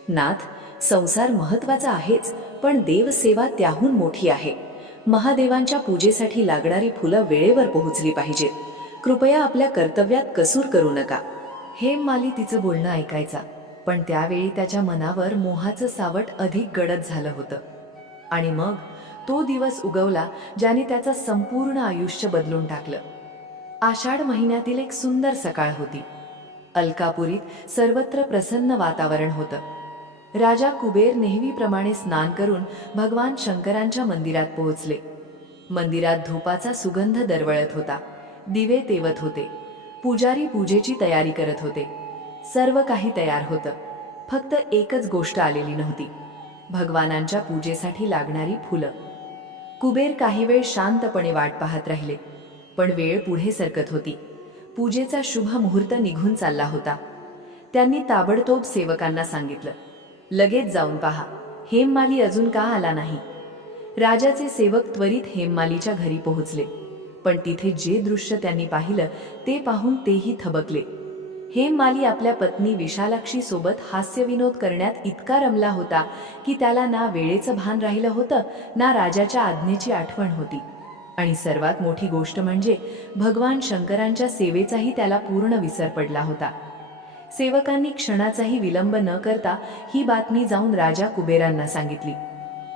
नाथ, संसार महत्त्वाचा आहेच, पण देवसेवा त्याहून मोठी आहे. महादेवांच्या पूजेसाठी लागणारी फुलं वेळेवर पोहोचली पाहिजेत. कृपया आपल्या कर्तव्यात कसूर करू नका. हेममाली तिचं बोलणं ऐकायचा, पण त्यावेळी त्याच्या मनावर मोहाचं सावट अधिक गडद झालं होतं. आणि मग तो दिवस उगवला ज्याने त्याचं संपूर्ण आयुष्य बदलून टाकलं. आषाढ महिन्यातील एक सुंदर सकाळ होती. अलकापुरीत सर्वत्र प्रसन्न वातावरण होतं. राजा कुबेर नेहमीप्रमाणे स्नान करून भगवान शंकरांच्या मंदिरात पोहोचले. मंदिरात धूपाचा सुगंध दरवळत होता. दिवे तेवत होते. पुजारी पूजेची तयारी करत होते. सर्व काही तयार होतं, फक्त एकच गोष्ट आलेली नव्हती, भगवानांच्या पूजेसाठी लागणारी फुलं. कुबेर काही वेळ शांतपणे वाट पाहत राहिले, पण वेळ पुढे सरकत होती. पूजेचा शुभ मुहूर्त निघून चालला होता. त्यांनी ताबडतोब सेवकांना सांगितलं, लगेच जाऊन पहा, हेममाली अजून का आला नाही. राजाचे सेवक त्वरित हेममालीच्या घरी पोहोचले, पण तिथे जे दृश्य त्यांनी पाहिलं ते पाहून तेही थबकले. हेममाली आपल्या पत्नी विशालाक्षी सोबत हास्यविनोद करण्यात इतका रमला होता की त्याला ना वेळेचं भान राहिलं होतं, ना राजाच्या आज्ञेची आठवण होती. आणि सर्वात मोठी गोष्ट म्हणजे भगवान शंकरांच्या सेवेचाही त्याला पूर्ण विसर पडला होता. सेवकांनी क्षणाचाही विलंब न करता ही बातमी जाऊन राजा कुबेरांना सांगितली.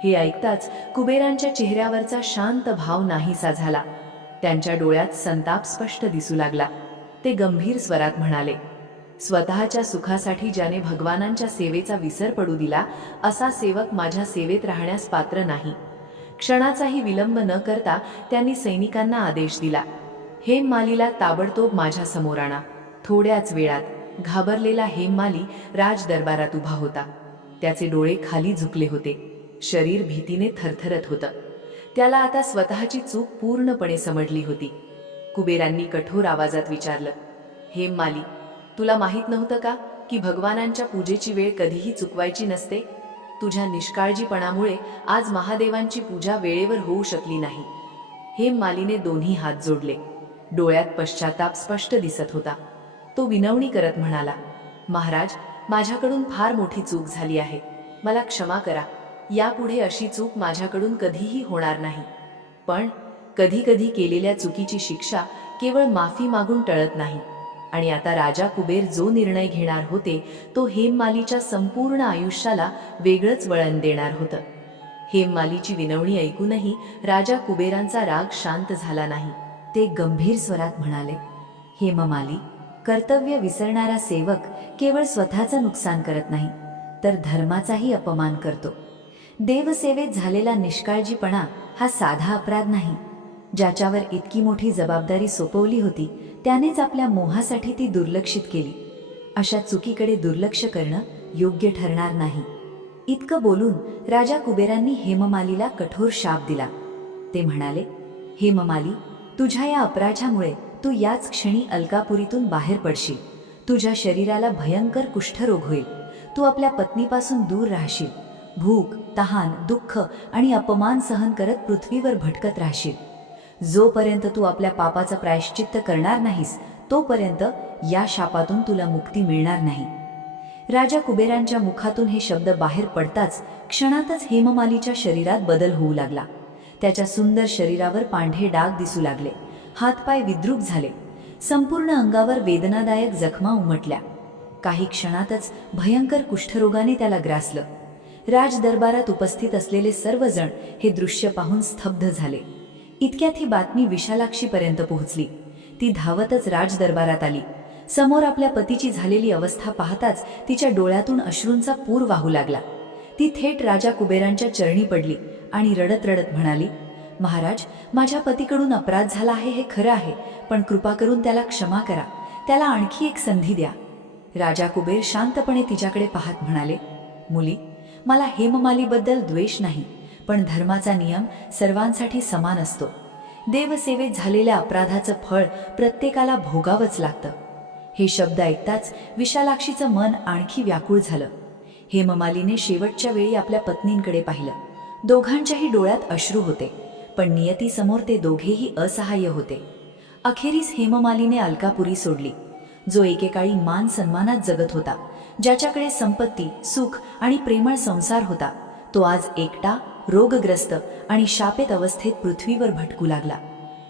हे ऐकताच कुबेरांच्या चेहऱ्यावरचा शांत भाव नाहीसा झाला. त्यांच्या डोळ्यात संताप स्पष्ट दिसू लागला. ते गंभीर स्वरात म्हणाले, स्वतःच्या सुखासाठी ज्याने भगवानांच्या सेवेचा विसर पडू दिला, असा सेवक माझ्या सेवेत राहण्यास पात्र नाही. क्षणाचाही विलंब न करता त्यांनी सैनिकांना आदेश दिला, हेममालीला ताबडतोब माझ्या समोर आणा. थोड्याच वेळात घाबरलेला हेममाली राज दरबारात उभा होता. त्याचे डोळे खाली झुकले होते, शरीर भीतीने थरथरत होतं. त्याला आता स्वतःची चूक पूर्णपणे समजली होती. कुबेरांनी कठोर आवाजात विचारलं, हेममाली, तुला माहीत नव्हतं का की भगवानांच्या पूजेची वेळ कधीही चुकवायची नसते? तुझ्या निष्काळजीपणामुळे आज महादेवांची पूजा वेळेवर होऊ शकली नाही. हेममालीने दोन्ही हात जोडले. डोळ्यात पश्चाताप स्पष्ट दिसत होता. तो विनवणी करत म्हणाला, महाराज, माझ्याकडून फार मोठी चूक झाली आहे. मला क्षमा करा. यापुढे अशी चूक माझ्याकडून कधीही होणार नाही. पण कधी कधी केलेल्या चुकीची शिक्षा केवळ माफी मागून टळत नाही. आणि आता राजा कुबेर जो निर्णय घेणार होते तो हेममालीच्या संपूर्ण आयुष्याला वेगळंच वळण देणार होतं. हेममालीची विनवणी ऐकूनही राजा कुबेरांचा राग शांत झाला नाही. ते गंभीर स्वरात म्हणाले, हेममाली, कर्तव्य विसरणारा सेवक केवळ स्वतःचं नुकसान करत नाही, तर धर्माचाही अपमान करतो. देवसेवेत झालेला निष्काळजीपणा हा साधा अपराध नाही. ज्याच्यावर इतकी मोठी जबाबदारी सोपवली होती त्यानेच आपल्या मोहासाठी ती दुर्लक्षित केली. अशा चुकीकडे दुर्लक्ष करणं योग्य ठरणार नाही. इतकं बोलून राजा कुबेरांनी हेममालीला कठोर शाप दिला. ते म्हणाले, हेममाली, तुझ्या या अपराधामुळे तू याच क्षणी अलकापुरीतून बाहेर पडशील. तुझ्या शरीराला भयंकर कुष्ठरोग होईल. तू आपल्या पत्नीपासून दूर राहशील. भूक, तहान, दुःख आणि अपमान सहन करत पृथ्वीवर भटकत राहशील. जोपर्यंत तू आपल्या पापाचं प्रायश्चित्त करणार नाहीस तोपर्यंत या शापातून तुला मुक्ती मिळणार नाही. राजा कुबेरांच्या मुखातून हे शब्द बाहेर पडताच क्षणातच हेममालीच्या शरीरात बदल होऊ लागला. त्याच्या सुंदर शरीरावर पांढरे डाग दिसू लागले. हातपाय विद्रूप झाले. संपूर्ण अंगावर वेदनादायक जखमा उमटल्या. काही क्षणातच भयंकर कुष्ठरोगाने त्याला ग्रासलं. राजदरबारात उपस्थित असलेले सर्वजण हे दृश्य पाहून स्तब्ध झाले. इतक्यात ही बातमी विशालाक्षीपर्यंत पोहोचली. ती धावतच राजदरबारात आली. समोर आपल्या पतीची झालेली अवस्था पाहताच तिच्या डोळ्यातून अश्रूंचा पूर वाहू लागला. ती थेट राजा कुबेरांच्या चरणी पडली आणि रडत रडत म्हणाली, महाराज, माझ्या पतीकडून अपराध झाला आहे हे खरं आहे, पण कृपा करून त्याला क्षमा करा. त्याला आणखी एक संधी द्या. राजा कुबेर शांतपणे तिच्याकडे पाहत म्हणाले, मुली, मला हेममालीबद्दल द्वेष नाही, पण धर्माचा नियम सर्वांसाठी समान असतो. देवसेवेत झालेल्या अपराधाचं फळ प्रत्येकाला भोगावंच लागतं. हे शब्द ऐकताच विशालाक्षीचं मन आणखी व्याकुळ झालं. हेममालीने शेवटच्या वेळी आपल्या पत्नींकडे पाहिलं. दोघांच्याही डोळ्यात अश्रू होते, पण नियतीसमोर ते दोघेही असहाय्य होते. अखेरीस हेममालीने अलकापुरी सोडली. जो एकेकाळी मान सन्मानात जगत होता, ज्याच्याकडे संपत्ती, सुख आणि प्रेमळ संसार होता, तो आज एकटा, रोगग्रस्त आणि शापित अवस्थेत पृथ्वीवर भटकू लागला.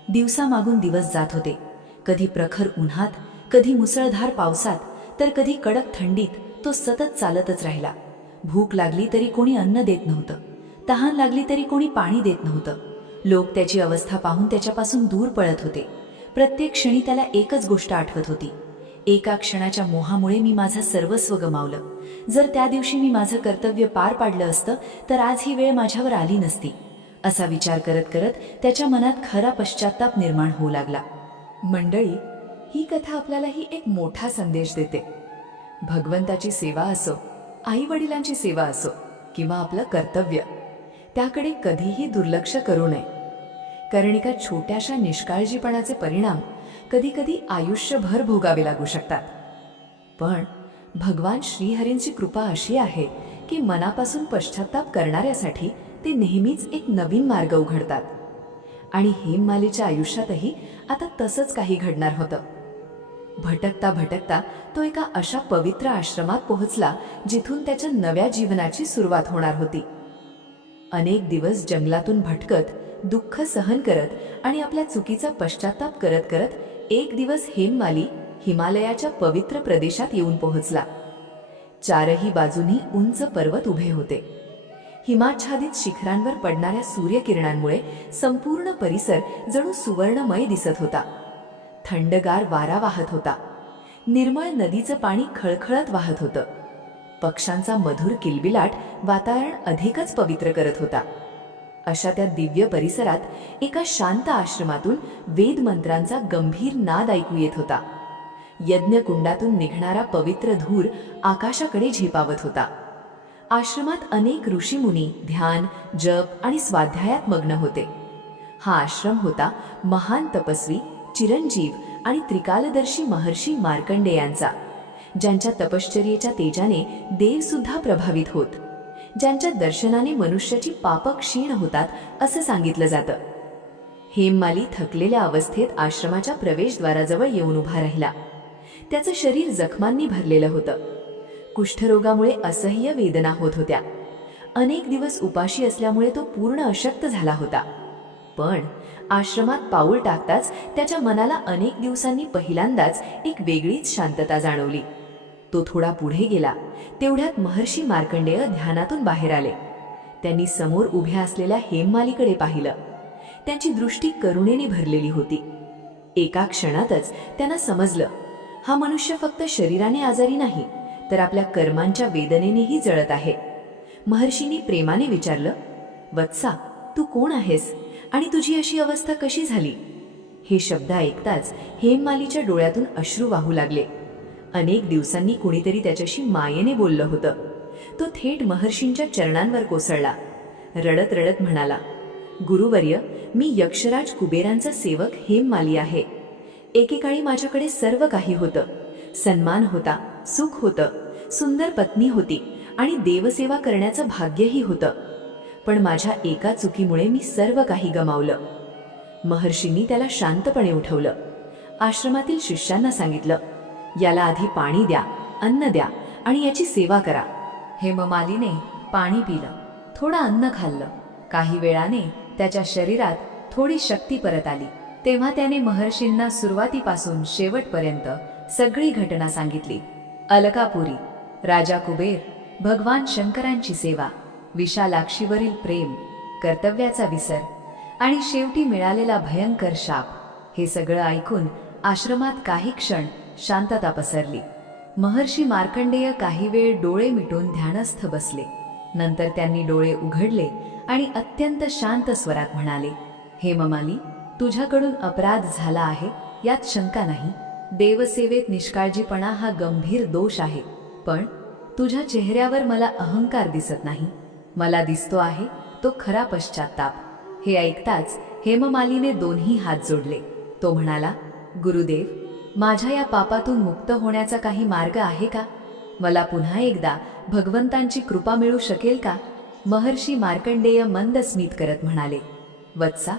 दिवसामागून दिवस जात होते. कधी प्रखर उन्हात, कधी मुसळधार पावसात, तर कधी कडक थंडीत तो सतत चालतच राहिला. भूक लागली तरी कोणी अन्न देत नव्हतं. तहान लागली तरी कोणी पाणी देत नव्हतं. लोक त्याची अवस्था पाहून त्याच्यापासून दूर पळत होते. प्रत्येक क्षणी त्याला एकच गोष्ट आठवत होती, एका क्षणाच्या मोहामुळे मी माझं सर्वस्व गमावलं. जर त्या दिवशी मी माझं कर्तव्य पार पाडलं असतं तर आज ही वेळ माझ्यावर आली नसती. असा विचार करत करत त्याच्या मनात खरा पश्चाताप निर्माण होऊ लागला. मंडळी, ही कथा आपल्यालाही एक मोठा संदेश देते. भगवंताची सेवा असो, आई वडिलांची सेवा असो किंवा आपलं कर्तव्य, त्याकडे कधीही दुर्लक्ष करू नये. कारण एका छोट्याशा निष्काळजीपणाचे परिणाम कधीकधी आयुष्यभर भोगावे लागू शकतात. पण भगवान श्रीहरींची कृपा अशी आहे की मनापासून पश्चाताप करणाऱ्यासाठी ते नेहमीच एक नवीन मार्ग उघडतात. आणि हेममालीच्या आयुष्यातही आता तसंच काही घडणार होतं. भटकता भटकता तो एका अशा पवित्र आश्रमात पोहोचला जिथून त्याच्या नव्या जीवनाची सुरुवात होणार होती. अनेक दिवस जंगलातून भटकत, दुःख सहन करत आणि आपल्या चुकीचा पश्चाताप करत करत एक दिवस हेममाली हिमालयाच्या पवित्र प्रदेशात येऊन पोहोचला. चारही बाजूंनी उंच पर्वत उभे होते. हिमाच्छादित शिखरांवर पडणाऱ्या सूर्यकिरणांमुळे संपूर्ण परिसर जणू सुवर्णमय दिसत होता. थंडगार वारा वाहत होता. निर्मळ नदीचं पाणी खळखळत वाहत होतं. पक्ष्यांचा मधुर किलबिलाट वातावरण अधिकच पवित्र करत होता. अशा त्या दिव्य परिसरात एका शांत आश्रमातून वेद मंत्रांचा गंभीर नाद ऐकू येत होता. यज्ञकुंडातून निघणारा पवित्र धूर आकाशाकडे झेपावत होता. आश्रमात अनेक ऋषीमुनी ध्यान, जप आणि स्वाध्यायात मग्न होते. हा आश्रम होता महान तपस्वी, चिरंजीव आणि त्रिकालदर्शी महर्षी मार्कंडेयांचा, ज्यांच्या तपश्चर्येच्या तेजाने देव सुद्धा प्रभावित होत, ज्यांच्या दर्शनाने मनुष्याची पाप क्षीण होतात असं सांगितलं जातं. हेममाली थकलेल्या अवस्थेत आश्रमाच्या प्रवेशद्वाराजवळ येऊन उभा राहिला. त्याचं शरीर जखमांनी भरलेलं होतं. कुष्ठरोगामुळे असह्य वेदना होत होत्या. अनेक दिवस उपाशी असल्यामुळे तो पूर्ण अशक्त झाला होता. पण आश्रमात पाऊल टाकताच त्याच्या मनाला अनेक दिवसांनी पहिल्यांदाच एक वेगळीच शांतता जाणवली. तो थोडा पुढे गेला. तेवढ्यात महर्षी मार्कंडेय ध्यानातून बाहेर आले. त्यांनी समोर उभ्या असलेल्या हेममालीकडे पाहिलं. त्यांची दृष्टी करुणेने भरलेली होती. एका क्षणातच त्यांना समजलं, हा मनुष्य फक्त शरीराने आजारी नाही, तर आपल्या कर्मांच्या वेदनेनेही जळत आहे. महर्षींनी प्रेमाने विचारलं, वत्सा, तू कोण आहेस आणि तुझी अशी अवस्था कशी झाली? हे शब्द ऐकताच हेममालीच्या डोळ्यातून अश्रू वाहू लागले. अनेक दिवसांनी कुणीतरी त्याच्याशी मायेने बोललं होतं. तो थेट महर्षींच्या चरणांवर कोसळला. रडत रडत म्हणाला, गुरुवर्य, मी यक्षराज कुबेरांचा सेवक हेममाली आहे. एकेकाळी माझ्याकडे सर्व काही होतं. सन्मान होता, सुख होतं, सुंदर पत्नी होती आणि देवसेवा करण्याचं भाग्यही होतं. पण माझ्या एका चुकीमुळे मी सर्व काही गमावलं. महर्षींनी त्याला शांतपणे उठवलं. आश्रमातील शिष्यांना सांगितलं, याला आधी पाणी द्या, अन्न द्या आणि याची सेवा करा. हेममालीने पाणी पिलं, थोडं अन्न खाल्लं. काही वेळाने त्याच्या शरीरात थोडी शक्ती परत आली. तेव्हा त्याने महर्षींना सुरुवातीपासून शेवटपर्यंत सगळी घटना सांगितली. अलकापुरी, राजा कुबेर, भगवान शंकरांची सेवा, विशालाक्षीवरील प्रेम, कर्तव्याचा विसर आणि शेवटी मिळालेला भयंकर शाप, हे सगळं ऐकून आश्रमात काही क्षण शांतता पसरली. महर्षी मार्कंडेय काही वेळ डोळे मिटून ध्यानस्थ बसले. नंतर त्यांनी डोळे उघडले आणि अत्यंत शांत स्वरात म्हणाले, हेममाली, तुझ्याकडून अपराध झाला आहे, यात शंका नाही. देवसेवेत निष्काळजीपणा हा गंभीर दोष आहे. पण तुझ्या चेहऱ्यावर मला अहंकार दिसत नाही. मला दिसतो आहे तो खरा पश्चाताप. हे ऐकताच हेममालीने दोन्ही हात जोडले. तो म्हणाला, गुरुदेव, माझ्या या पापातून मुक्त होण्याचा काही मार्ग आहे का? मला पुन्हा एकदा भगवंतांची कृपा मिळू शकेल का? महर्षी मार्कंडेय मंद स्मित करत म्हणाले, वत्सा,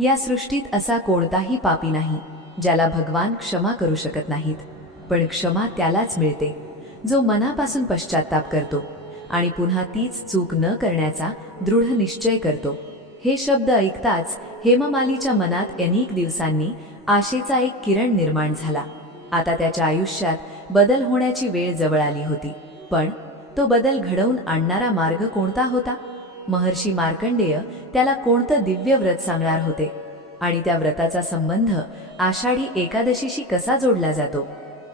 या सृष्टीत असा कोणताही पापी नाही ज्याला भगवान क्षमा करू शकत नाहीत. पण क्षमा त्यालाच मिळते जो मनापासून पश्चाताप करतो आणि पुन्हा तीच चूक न करण्याचा दृढ निश्चय करतो. हे शब्द ऐकताच हेममालीच्या मनात अनेक दिवसांनी आशेचा एक किरण निर्माण झाला. आता त्याच्या आयुष्यात बदल होण्याची वेळ जवळ आली होती. पण तो बदल घडवून आणणारा मार्ग कोणता होता? महर्षी मार्कंडेय त्याला कोणतं दिव्य व्रत सांगणार होते आणि त्या व्रताचा संबंध आषाढी एकादशीशी कसा जोडला जातो?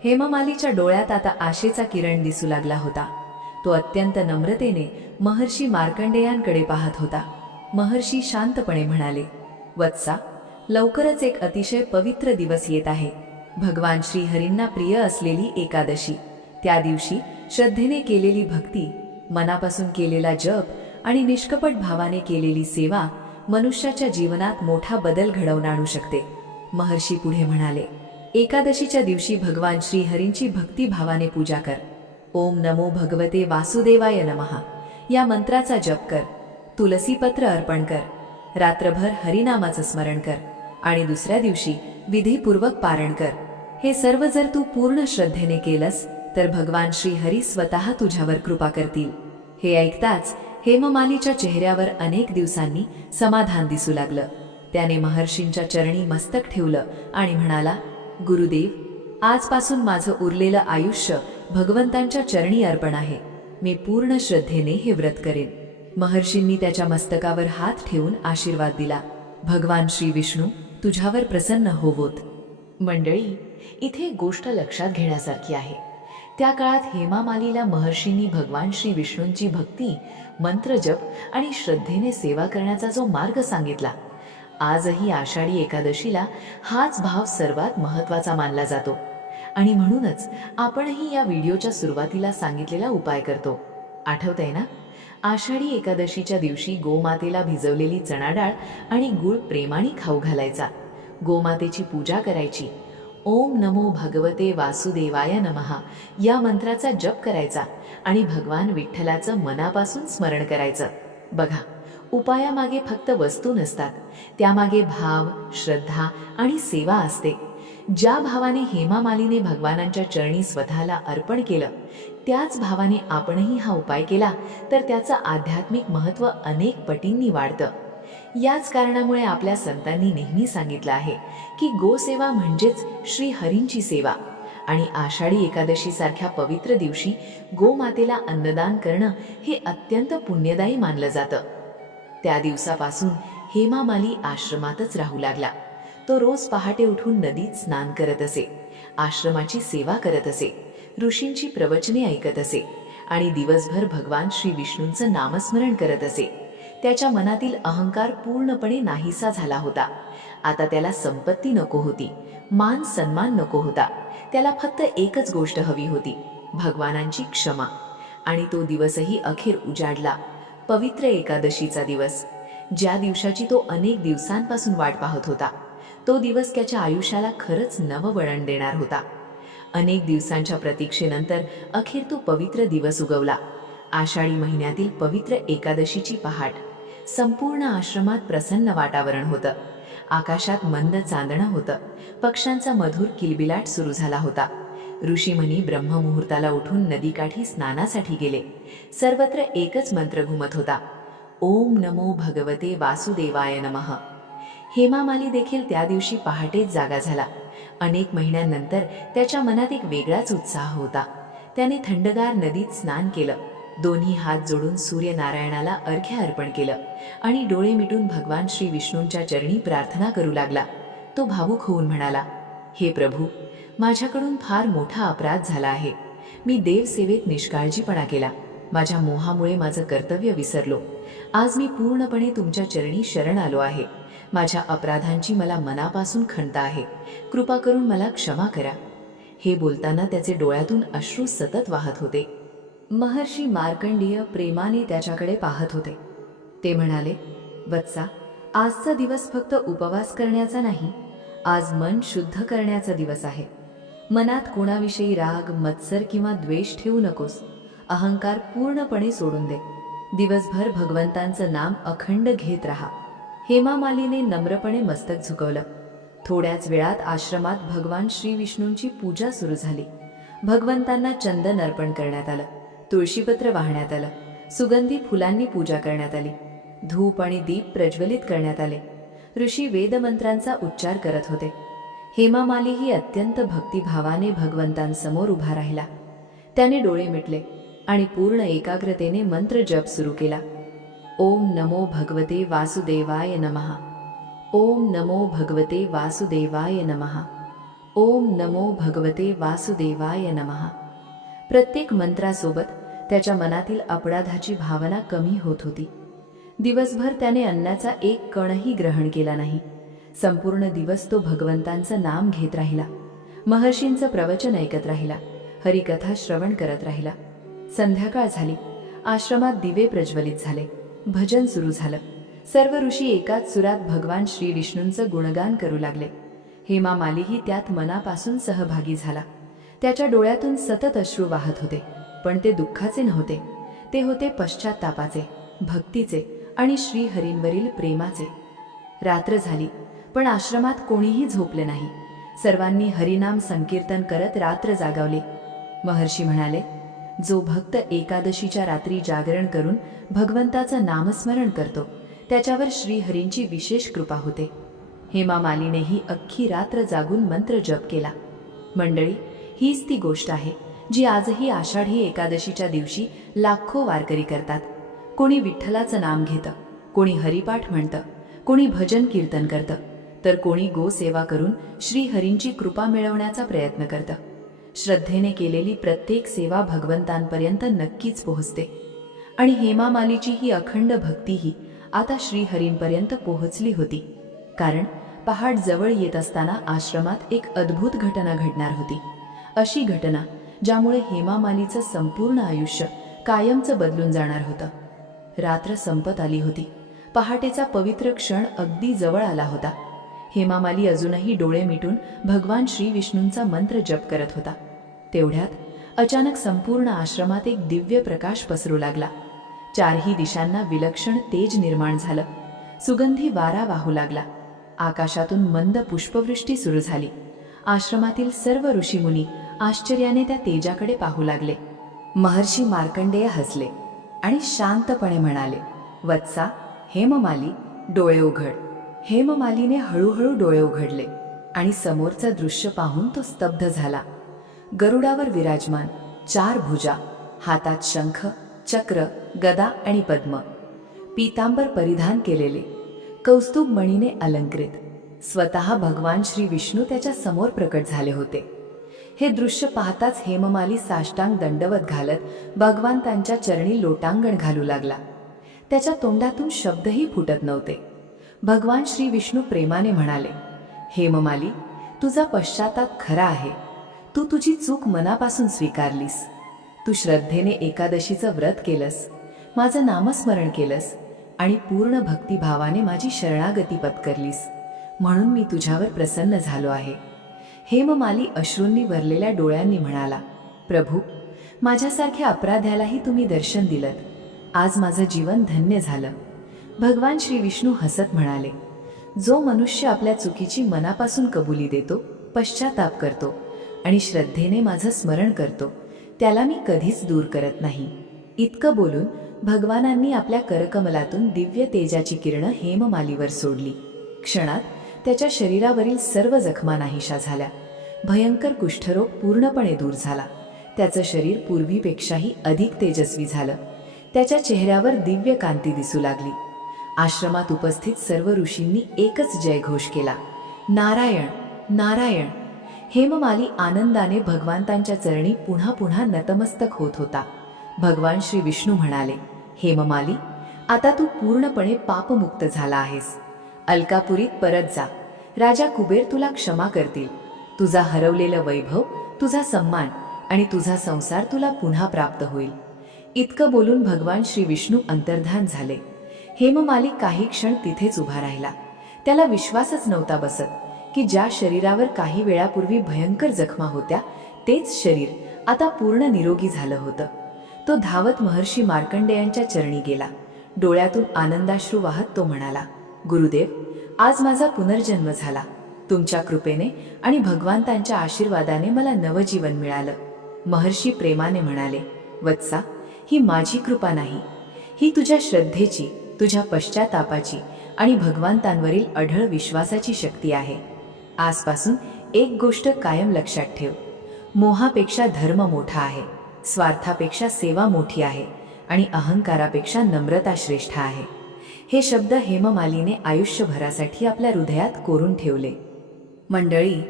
हेममालीच्या डोळ्यात आता आशेचा किरण दिसू लागला होता. तो अत्यंत नम्रतेने महर्षी मार्कंडेयांकडे पाहत होता. महर्षी शांतपणे म्हणाले, वत्सा, लवकरच एक अतिशय पवित्र दिवस येत आहे. भगवान श्रीहरींना प्रिय असलेली एकादशी. त्या दिवशी श्रद्धेने केलेली भक्ती, मनापासून केलेला जप आणि निष्कपट भावाने केलेली सेवा मनुष्याच्या जीवनात मोठा बदल घडवून आणू शकते. महर्षी पुढे म्हणाले, एकादशीच्या दिवशी भगवान श्रीहरींची भक्तिभावाने पूजा कर. ओम नमो भगवते वासुदेवाय नमः या मंत्राचा जप कर. तुलसीपत्र अर्पण कर. रात्रभर हरिनामाचं स्मरण कर आणि दुसऱ्या दिवशी विधीपूर्वक पारण कर. हे सर्व जर तू पूर्ण श्रद्धेने केलंस तर भगवान श्रीहरी स्वतः तुझ्यावर कृपा करतील. हे ऐकताच हेममालीच्या चेहऱ्यावर अनेक दिवसांनी समाधान दिसू लागलं. त्याने महर्षींच्या चरणी मस्तक ठेवलं आणि म्हणाला, गुरुदेव, आजपासून माझं उरलेलं आयुष्य भगवंतांच्या चरणी अर्पण आहे. मी पूर्ण श्रद्धेने हे व्रत करेन. महर्षींनी त्याच्या मस्तकावर हात ठेवून आशीर्वाद दिला. भगवान श्री विष्णू तुझ्यावर प्रसन्न होवोत. मंडळी, इथे एक गोष्ट लक्षात घेण्यासारखी आहे. त्या काळात हेमामालीला महर्षींनी भगवान श्री विष्णूंची भक्ती, मंत्रजप आणि श्रद्धेने सेवा करण्याचा जो मार्ग सांगितला, आजही आषाढी एकादशीला हाच भाव सर्वात महत्त्वाचा मानला जातो. आणि म्हणूनच आपणही या व्हिडिओच्या सुरुवातीला सांगितलेला उपाय करतो. आठवतंय ना? आषाढी एकादशीच्या दिवशी गोमातेला भिजवलेली चणा डाळ आणि गूळ प्रेमाने खाऊ घालायचा. गोमातेची पूजा करायची. ओम नमो भगवते वासुदेवाय नमः या मंत्राचा जप करायचा आणि भगवान विठ्ठलाचं मनापासून स्मरण करायचं. बघा, उपायामागे फक्त वस्तू नसतात, त्यामागे भाव, श्रद्धा आणि सेवा असते. ज्या भावाने हेमामालीने भगवानांच्या चरणी स्वतःला अर्पण केलं, त्याच भावाने आपणही हा उपाय केला तर त्याचं आध्यात्मिक महत्त्व अनेक पटींनी वाढतं. याच कारणामुळे आपल्या संतांनी नेहमी सांगितलं आहे की गोसेवा म्हणजेच श्री हरींची सेवा. आणि आषाढी एकादशी सारख्या पवित्र दिवशी गोमातेला अन्नदान करणं हे अत्यंत पुण्यदायी मानलं जातं. त्या दिवसापासून हेमामाली आश्रमातच राहू लागला. तो रोज पहाटे उठून नदीत स्नान करत असे, आश्रमाची सेवा करत असे, ऋषींची प्रवचने ऐकत असे आणि दिवसभर भगवान श्री विष्णूंचं नामस्मरण करत असे. त्याच्या मनातील अहंकार पूर्णपणे नाहीसा झाला होता. आता त्याला संपत्ती नको होती, मान सन्मान नको होता. त्याला फक्त एकच गोष्ट हवी होती, भगवानांची क्षमा. आणि तो दिवसही अखेर उजाडला. पवित्र एकादशीचा दिवस, ज्या दिवसाची तो अनेक दिवसांपासून वाट पाहत होता. तो दिवस त्याच्या आयुष्याला खरंच नववळण देणार होता. अनेक दिवसांच्या प्रतीक्षेनंतर अखेर तो पवित्र दिवस उगवला. आषाढी महिन्यातील पवित्र एकादशीची पहाट. संपूर्ण आश्रमात प्रसन्न वातावरण होतं. आकाशात मंद चांदणं होतं. पक्ष्यांचा मधुर किलबिलाट सुरू झाला होता. ऋषीमुनी ब्रह्ममुहूर्ताला उठून नदीकाठी स्नानासाठी गेले. सर्वत्र एकच मंत्र घुमत होता, ओम नमो भगवते वासुदेवाय नमः. हेमामाली देखील त्या दिवशी पहाटेच जागा झाला. अनेक महिन्यांनंतर त्याच्या मनात एक वेगळाच उत्साह होता. त्याने थंडगार नदीत स्नान केलं. दोन्ही हात जोडून सूर्यनारायणाला अर्घ्य अर्पण केलं आणि डोळे मिटून भगवान श्री विष्णूंच्या चरणी प्रार्थना करू लागला. तो भावुक होऊन म्हणाला, हे प्रभू, माझ्याकडून फार मोठा अपराध झाला आहे. मी देवसेवेत निष्काळजीपणा केला. माझ्या मोहामुळे माझं कर्तव्य विसरलो. आज मी पूर्णपणे तुमच्या चरणी शरण आलो आहे. माझ्या अपराधांची मला मनापासून खंत आहे. कृपा करून मला क्षमा करा. हे बोलताना त्याचे डोळ्यातून अश्रू सतत वाहत होते. महर्षी मार्कंडेय प्रेमाने त्याच्याकडे पाहत होते. ते म्हणाले, वत्सा, आजचा दिवस फक्त उपवास करण्याचा नाही, आज मन शुद्ध करण्याचा दिवस आहे. मनात कोणाविषयी राग, मत्सर किंवा द्वेष ठेवू नकोस. अहंकार पूर्णपणे सोडून दे. दिवसभर भगवंतांचं नाम अखंड घेत राहा. हेमामालीने नम्रपणे मस्तक झुकवलं. थोड्याच वेळात आश्रमात भगवान श्री विष्णूंची पूजा सुरू झाली. भगवंतांना चंदन अर्पण करण्यात आलं. तुळशीपत्र वाहण्यात आलं. सुगंधी फुलांनी पूजा करण्यात आली. धूप आणि दीप प्रज्वलित करण्यात आले. ऋषी वेदमंत्रांचा उच्चार करत होते. हेमामालीही अत्यंत भक्तिभावाने भगवंतांसमोर उभा राहिला. त्याने डोळे मिटले आणि पूर्ण एकाग्रतेने मंत्र जप सुरू केला. ओम नमो भगवते वासुदेवाय नमः. ओम नमो भगवते वासुदेवाय नमः. ओम नमो भगवते वासुदेवाय नमः. प्रत्येक मंत्रासोबत त्याच्या मनातील अपराधाची भावना कमी होत होती. दिवसभर त्याने अन्नाचा एक कणही ग्रहण केला नाही. संपूर्ण दिवस तो भगवंतांचं नाम घेत राहिला. महर्षींचं प्रवचन ऐकत राहिला. हरिकथा श्रवण करत राहिला. संध्याकाळ झाली. आश्रमात दिवे प्रज्वलित झाले. भजन सुरू झालं. सर्व ऋषी एकाच सुरात भगवान श्री विष्णूंचं गुणगान करू लागले. हेमा मालीही त्यात मनापासून सहभागी झाला. त्याच्या डोळ्यातून सतत अश्रू वाहत होते, पण ते दुःखाचे नव्हते. ते होते पश्चात्तापाचे, भक्तीचे आणि श्रीहरींवरील प्रेमाचे. रात्र झाली, पण आश्रमात कोणीही झोपले नाही. सर्वांनी हरिनाम संकीर्तन करत रात्र जागवली. महर्षी म्हणाले, जो भक्त एकादशीच्या रात्री जागरण करून भगवंताचं नामस्मरण करतो त्याच्यावर श्रीहरींची विशेष कृपा होते. हेमा मालीनेही अख्खी रात्र जागून मंत्र जप केला. मंडळी, हीच ती गोष्ट आहे जी आजही आषाढी एकादशीच्या दिवशी लाखो वारकरी करतात. कोणी विठ्ठलाचं नाम घेतं, कोणी हरिपाठ म्हणतं, कोणी भजन कीर्तन करतं, तर कोणी गोसेवा करून श्रीहरींची कृपा मिळवण्याचा प्रयत्न करतं. श्रद्धेने केलेली प्रत्येक सेवा भगवंतांपर्यंत नक्कीच पोहोचते. आणि हेमा मालीची ही अखंड भक्तीही आता श्रीहरींपर्यंत पोहोचली होती. कारण पहाट जवळ येत असताना आश्रमात एक अद्भुत घटना घडणार होती. अशी घटना ज्यामुळे हेमा मालीचं संपूर्ण आयुष्य कायमचं बदलून जाणार होतं. रात्र संपत आली होती. पहाटेचा पवित्र क्षण अगदी जवळ आला होता. हेमा माली अजूनही डोळे मिटून भगवान श्री विष्णूंचा मंत्र जप करत होता. तेवढ्यात अचानक संपूर्ण आश्रमात एक दिव्य प्रकाश पसरू लागला. चारही दिशांना विलक्षण तेज निर्माण झालं. सुगंधी वारा वाहू लागला. आकाशातून मंद पुष्पवृष्टी सुरू झाली. आश्रमातील सर्व ऋषीमुनी आश्चर्याने त्या तेजाकडे पाहू लागले. महर्षी मार्कंडेय हसले आणि शांतपणे म्हणाले, वत्सा, हेममाली, डोळे उघड. हेममालीने हळूहळू डोळे उघडले आणि समोरचं दृश्य पाहून तो स्तब्ध झाला. गरुडावर विराजमान, 4 भुजा, हातात शंख, चक्र, गदा आणि पद्म, पीतांबर परिधान केलेले, कौस्तुभ मणीने अलंकृत, स्वतः भगवान श्री विष्णू त्याच्या समोर प्रकट झाले होते. हे दृश्य पाहताच हेममाली साष्टांग दंडवत घालत भगवंतांच्या चरणी लोटांगण घालू लागला. त्याच्या तोंडातून शब्दही फुटत नव्हते. भगवान श्री विष्णू प्रेमाने म्हणाले, हेममाली, तुझा पश्चाताप खरा आहे. तू तुझी चूक मनापासून स्वीकारलीस. तू श्रद्धेने एकादशीचं व्रत केलंस, माझं नामस्मरण केलंस आणि पूर्ण भक्तिभावाने माझी शरणागती पत्करलीस, म्हणून मी तुझ्यावर प्रसन्न झालो आहे. हेममाली अश्रूंनी भरलेल्या डोळ्यांनी म्हणाला, प्रभू, माझ्यासारख्या अपराध्यालाही तुम्ही दर्शन दिलत. आज माझं जीवन धन्य झालं. भगवान श्री विष्णू हसत म्हणाले, जो मनुष्य आपल्या चुकीची मनापासून कबुली देतो, पश्चाताप करतो आणि श्रद्धेने माझं स्मरण करतो, त्याला मी कधीच दूर करत नाही. इतकं बोलून भगवानांनी आपल्या करकमलातून दिव्य तेजाची किरणं हेममालीवर सोडली. क्षणात त्याच्या शरीरावरील सर्व जखमा नाहीशा झाल्या. भयंकर कुष्ठरोग पूर्णपणे दूर झाला. त्याचं शरीर पूर्वीपेक्षाही अधिक तेजस्वी झालं. त्याच्या चेहऱ्यावर दिव्य कांती दिसू लागली. आश्रमात उपस्थित सर्व ऋषींनी एकच जयघोष केला, नारायण नारायण. हेममाली आनंदाने भगवंतांच्या चरणी पुन्हा पुन्हा नतमस्तक होत होता. भगवान श्री विष्णू म्हणाले, हेममाली, आता तू पूर्णपणे पापमुक्त झाला आहेस. अलकापुरीत परत जा. राजा कुबेर तुला क्षमा करतील. तुझा हरवलेलं वैभव, तुझा सन्मान आणि तुझा संसार तुला पुन्हा प्राप्त होईल. इतकं बोलून भगवान श्री विष्णू अंतर्धान झाले. हेममाली काही क्षण तिथेच उभा राहिला. त्याला विश्वासच नव्हता बसत की ज्या शरीरावर काही वेळापूर्वी भयंकर जखमा होत्या, तेच शरीर आता पूर्ण निरोगी झालं होतं. तो धावत महर्षी मार्कंडेयांच्या चरणी गेला. डोळ्यातून आनंदाश्रू वाहत तो म्हणाला, गुरुदेव, आज माझा पुनर्जन्म झाला. तुमच्या कृपेने आणि भगवंतांच्या आशीर्वादाने मला नवजीवन मिळालं. महर्षी प्रेमाने म्हणाले, वत्सा, ही माझी कृपा नाही, ही तुझ्या श्रद्धेची, तुझ्या पश्चातापाची आणि भगवंतांवरील अढळ विश्वासाची शक्ती आहे. आजपासून एक गोष्ट कायम लक्षात ठेव, मोहापेक्षा धर्म मोठा आहे, स्वार्थापेक्षा सेवा मोठी आहे आणि अहंकारापेक्षा नम्रता श्रेष्ठ आहे. हे शब्द हेममालीने आयुष्यभरासाठी आपल्या हृदयात कोरून ठेवले. मंडळी,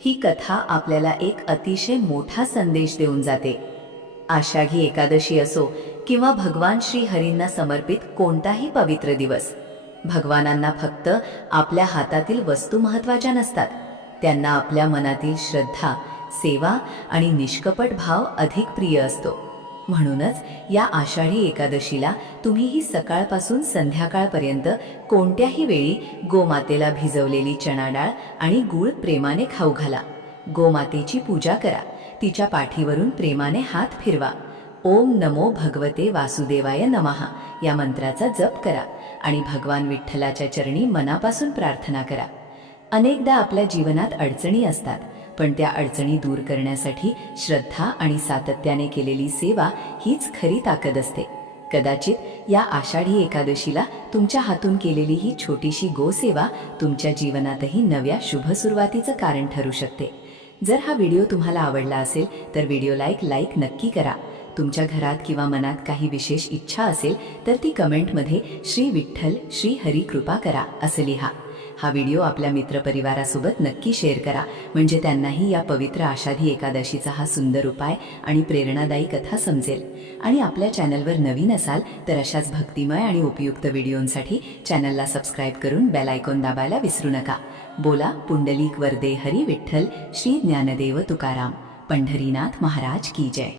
ही कथा आपल्याला एक अतिशय मोठा संदेश देऊन जाते. आषाढी एकादशी असो किंवा भगवान श्री हरींना समर्पित कोणताही पवित्र दिवस, भगवानांना फक्त आपल्या हातातील वस्तू महत्त्वाच्या नसतात. त्यांना आपल्या मनातील श्रद्धा, सेवा आणि निष्कपट भाव अधिक प्रिय असतो. म्हणूनच या आषाढी एकादशीला तुम्हीही सकाळपासून संध्याकाळपर्यंत कोणत्याही वेळी गोमातेला भिजवलेली चणा डाळ आणि गूळ प्रेमाने खाऊ घाला. गोमातेची पूजा करा. तिच्या पाठीवरून प्रेमाने हात फिरवा. ओम नमो भगवते वासुदेवाय नमः या मंत्राचा जप करा आणि भगवान विठ्ठलाच्या चरणी मनापासून प्रार्थना करा. अनेकदा आपल्या जीवनात अडचणी असतात, पण त्या अडचणी दूर करण्यासाठी श्रद्धा आणि सातत्याने केलेली सेवा हीच खरी ताकद असते. कदाचित या आषाढी एकादशीला तुमच्या हातून केलेली ही छोटीशी गोसेवा तुमच्या जीवनातही नव्या शुभ सुरुवातीचं कारण ठरू शकते. जर हा व्हिडिओ तुम्हाला आवडला असेल तर व्हिडिओला लाईक नक्की करा. तुमच्या घरात किंवा मनात काही विशेष इच्छा असेल तर ती कमेंटमध्ये श्री विठ्ठल श्री हरी कृपा करा असं लिहा. हा व्हिडिओ आपल्या मित्रपरिवारासोबत नक्की शेअर करा, म्हणजे त्यांनाही या पवित्र आषाढी एकादशीचा हा सुंदर उपाय आणि प्रेरणादायी कथा समजेल. आणि आपल्या चॅनलवर नवीन असाल तर अशाच भक्तिमय आणि उपयुक्त व्हिडिओंसाठी चॅनलला सबस्क्राईब करून बेल आयकॉन दाबायला विसरू नका. बोला पुंडलिक वरदे हरी विठ्ठल श्री ज्ञानदेव तुकाराम. पंढरीनाथ महाराज की जय.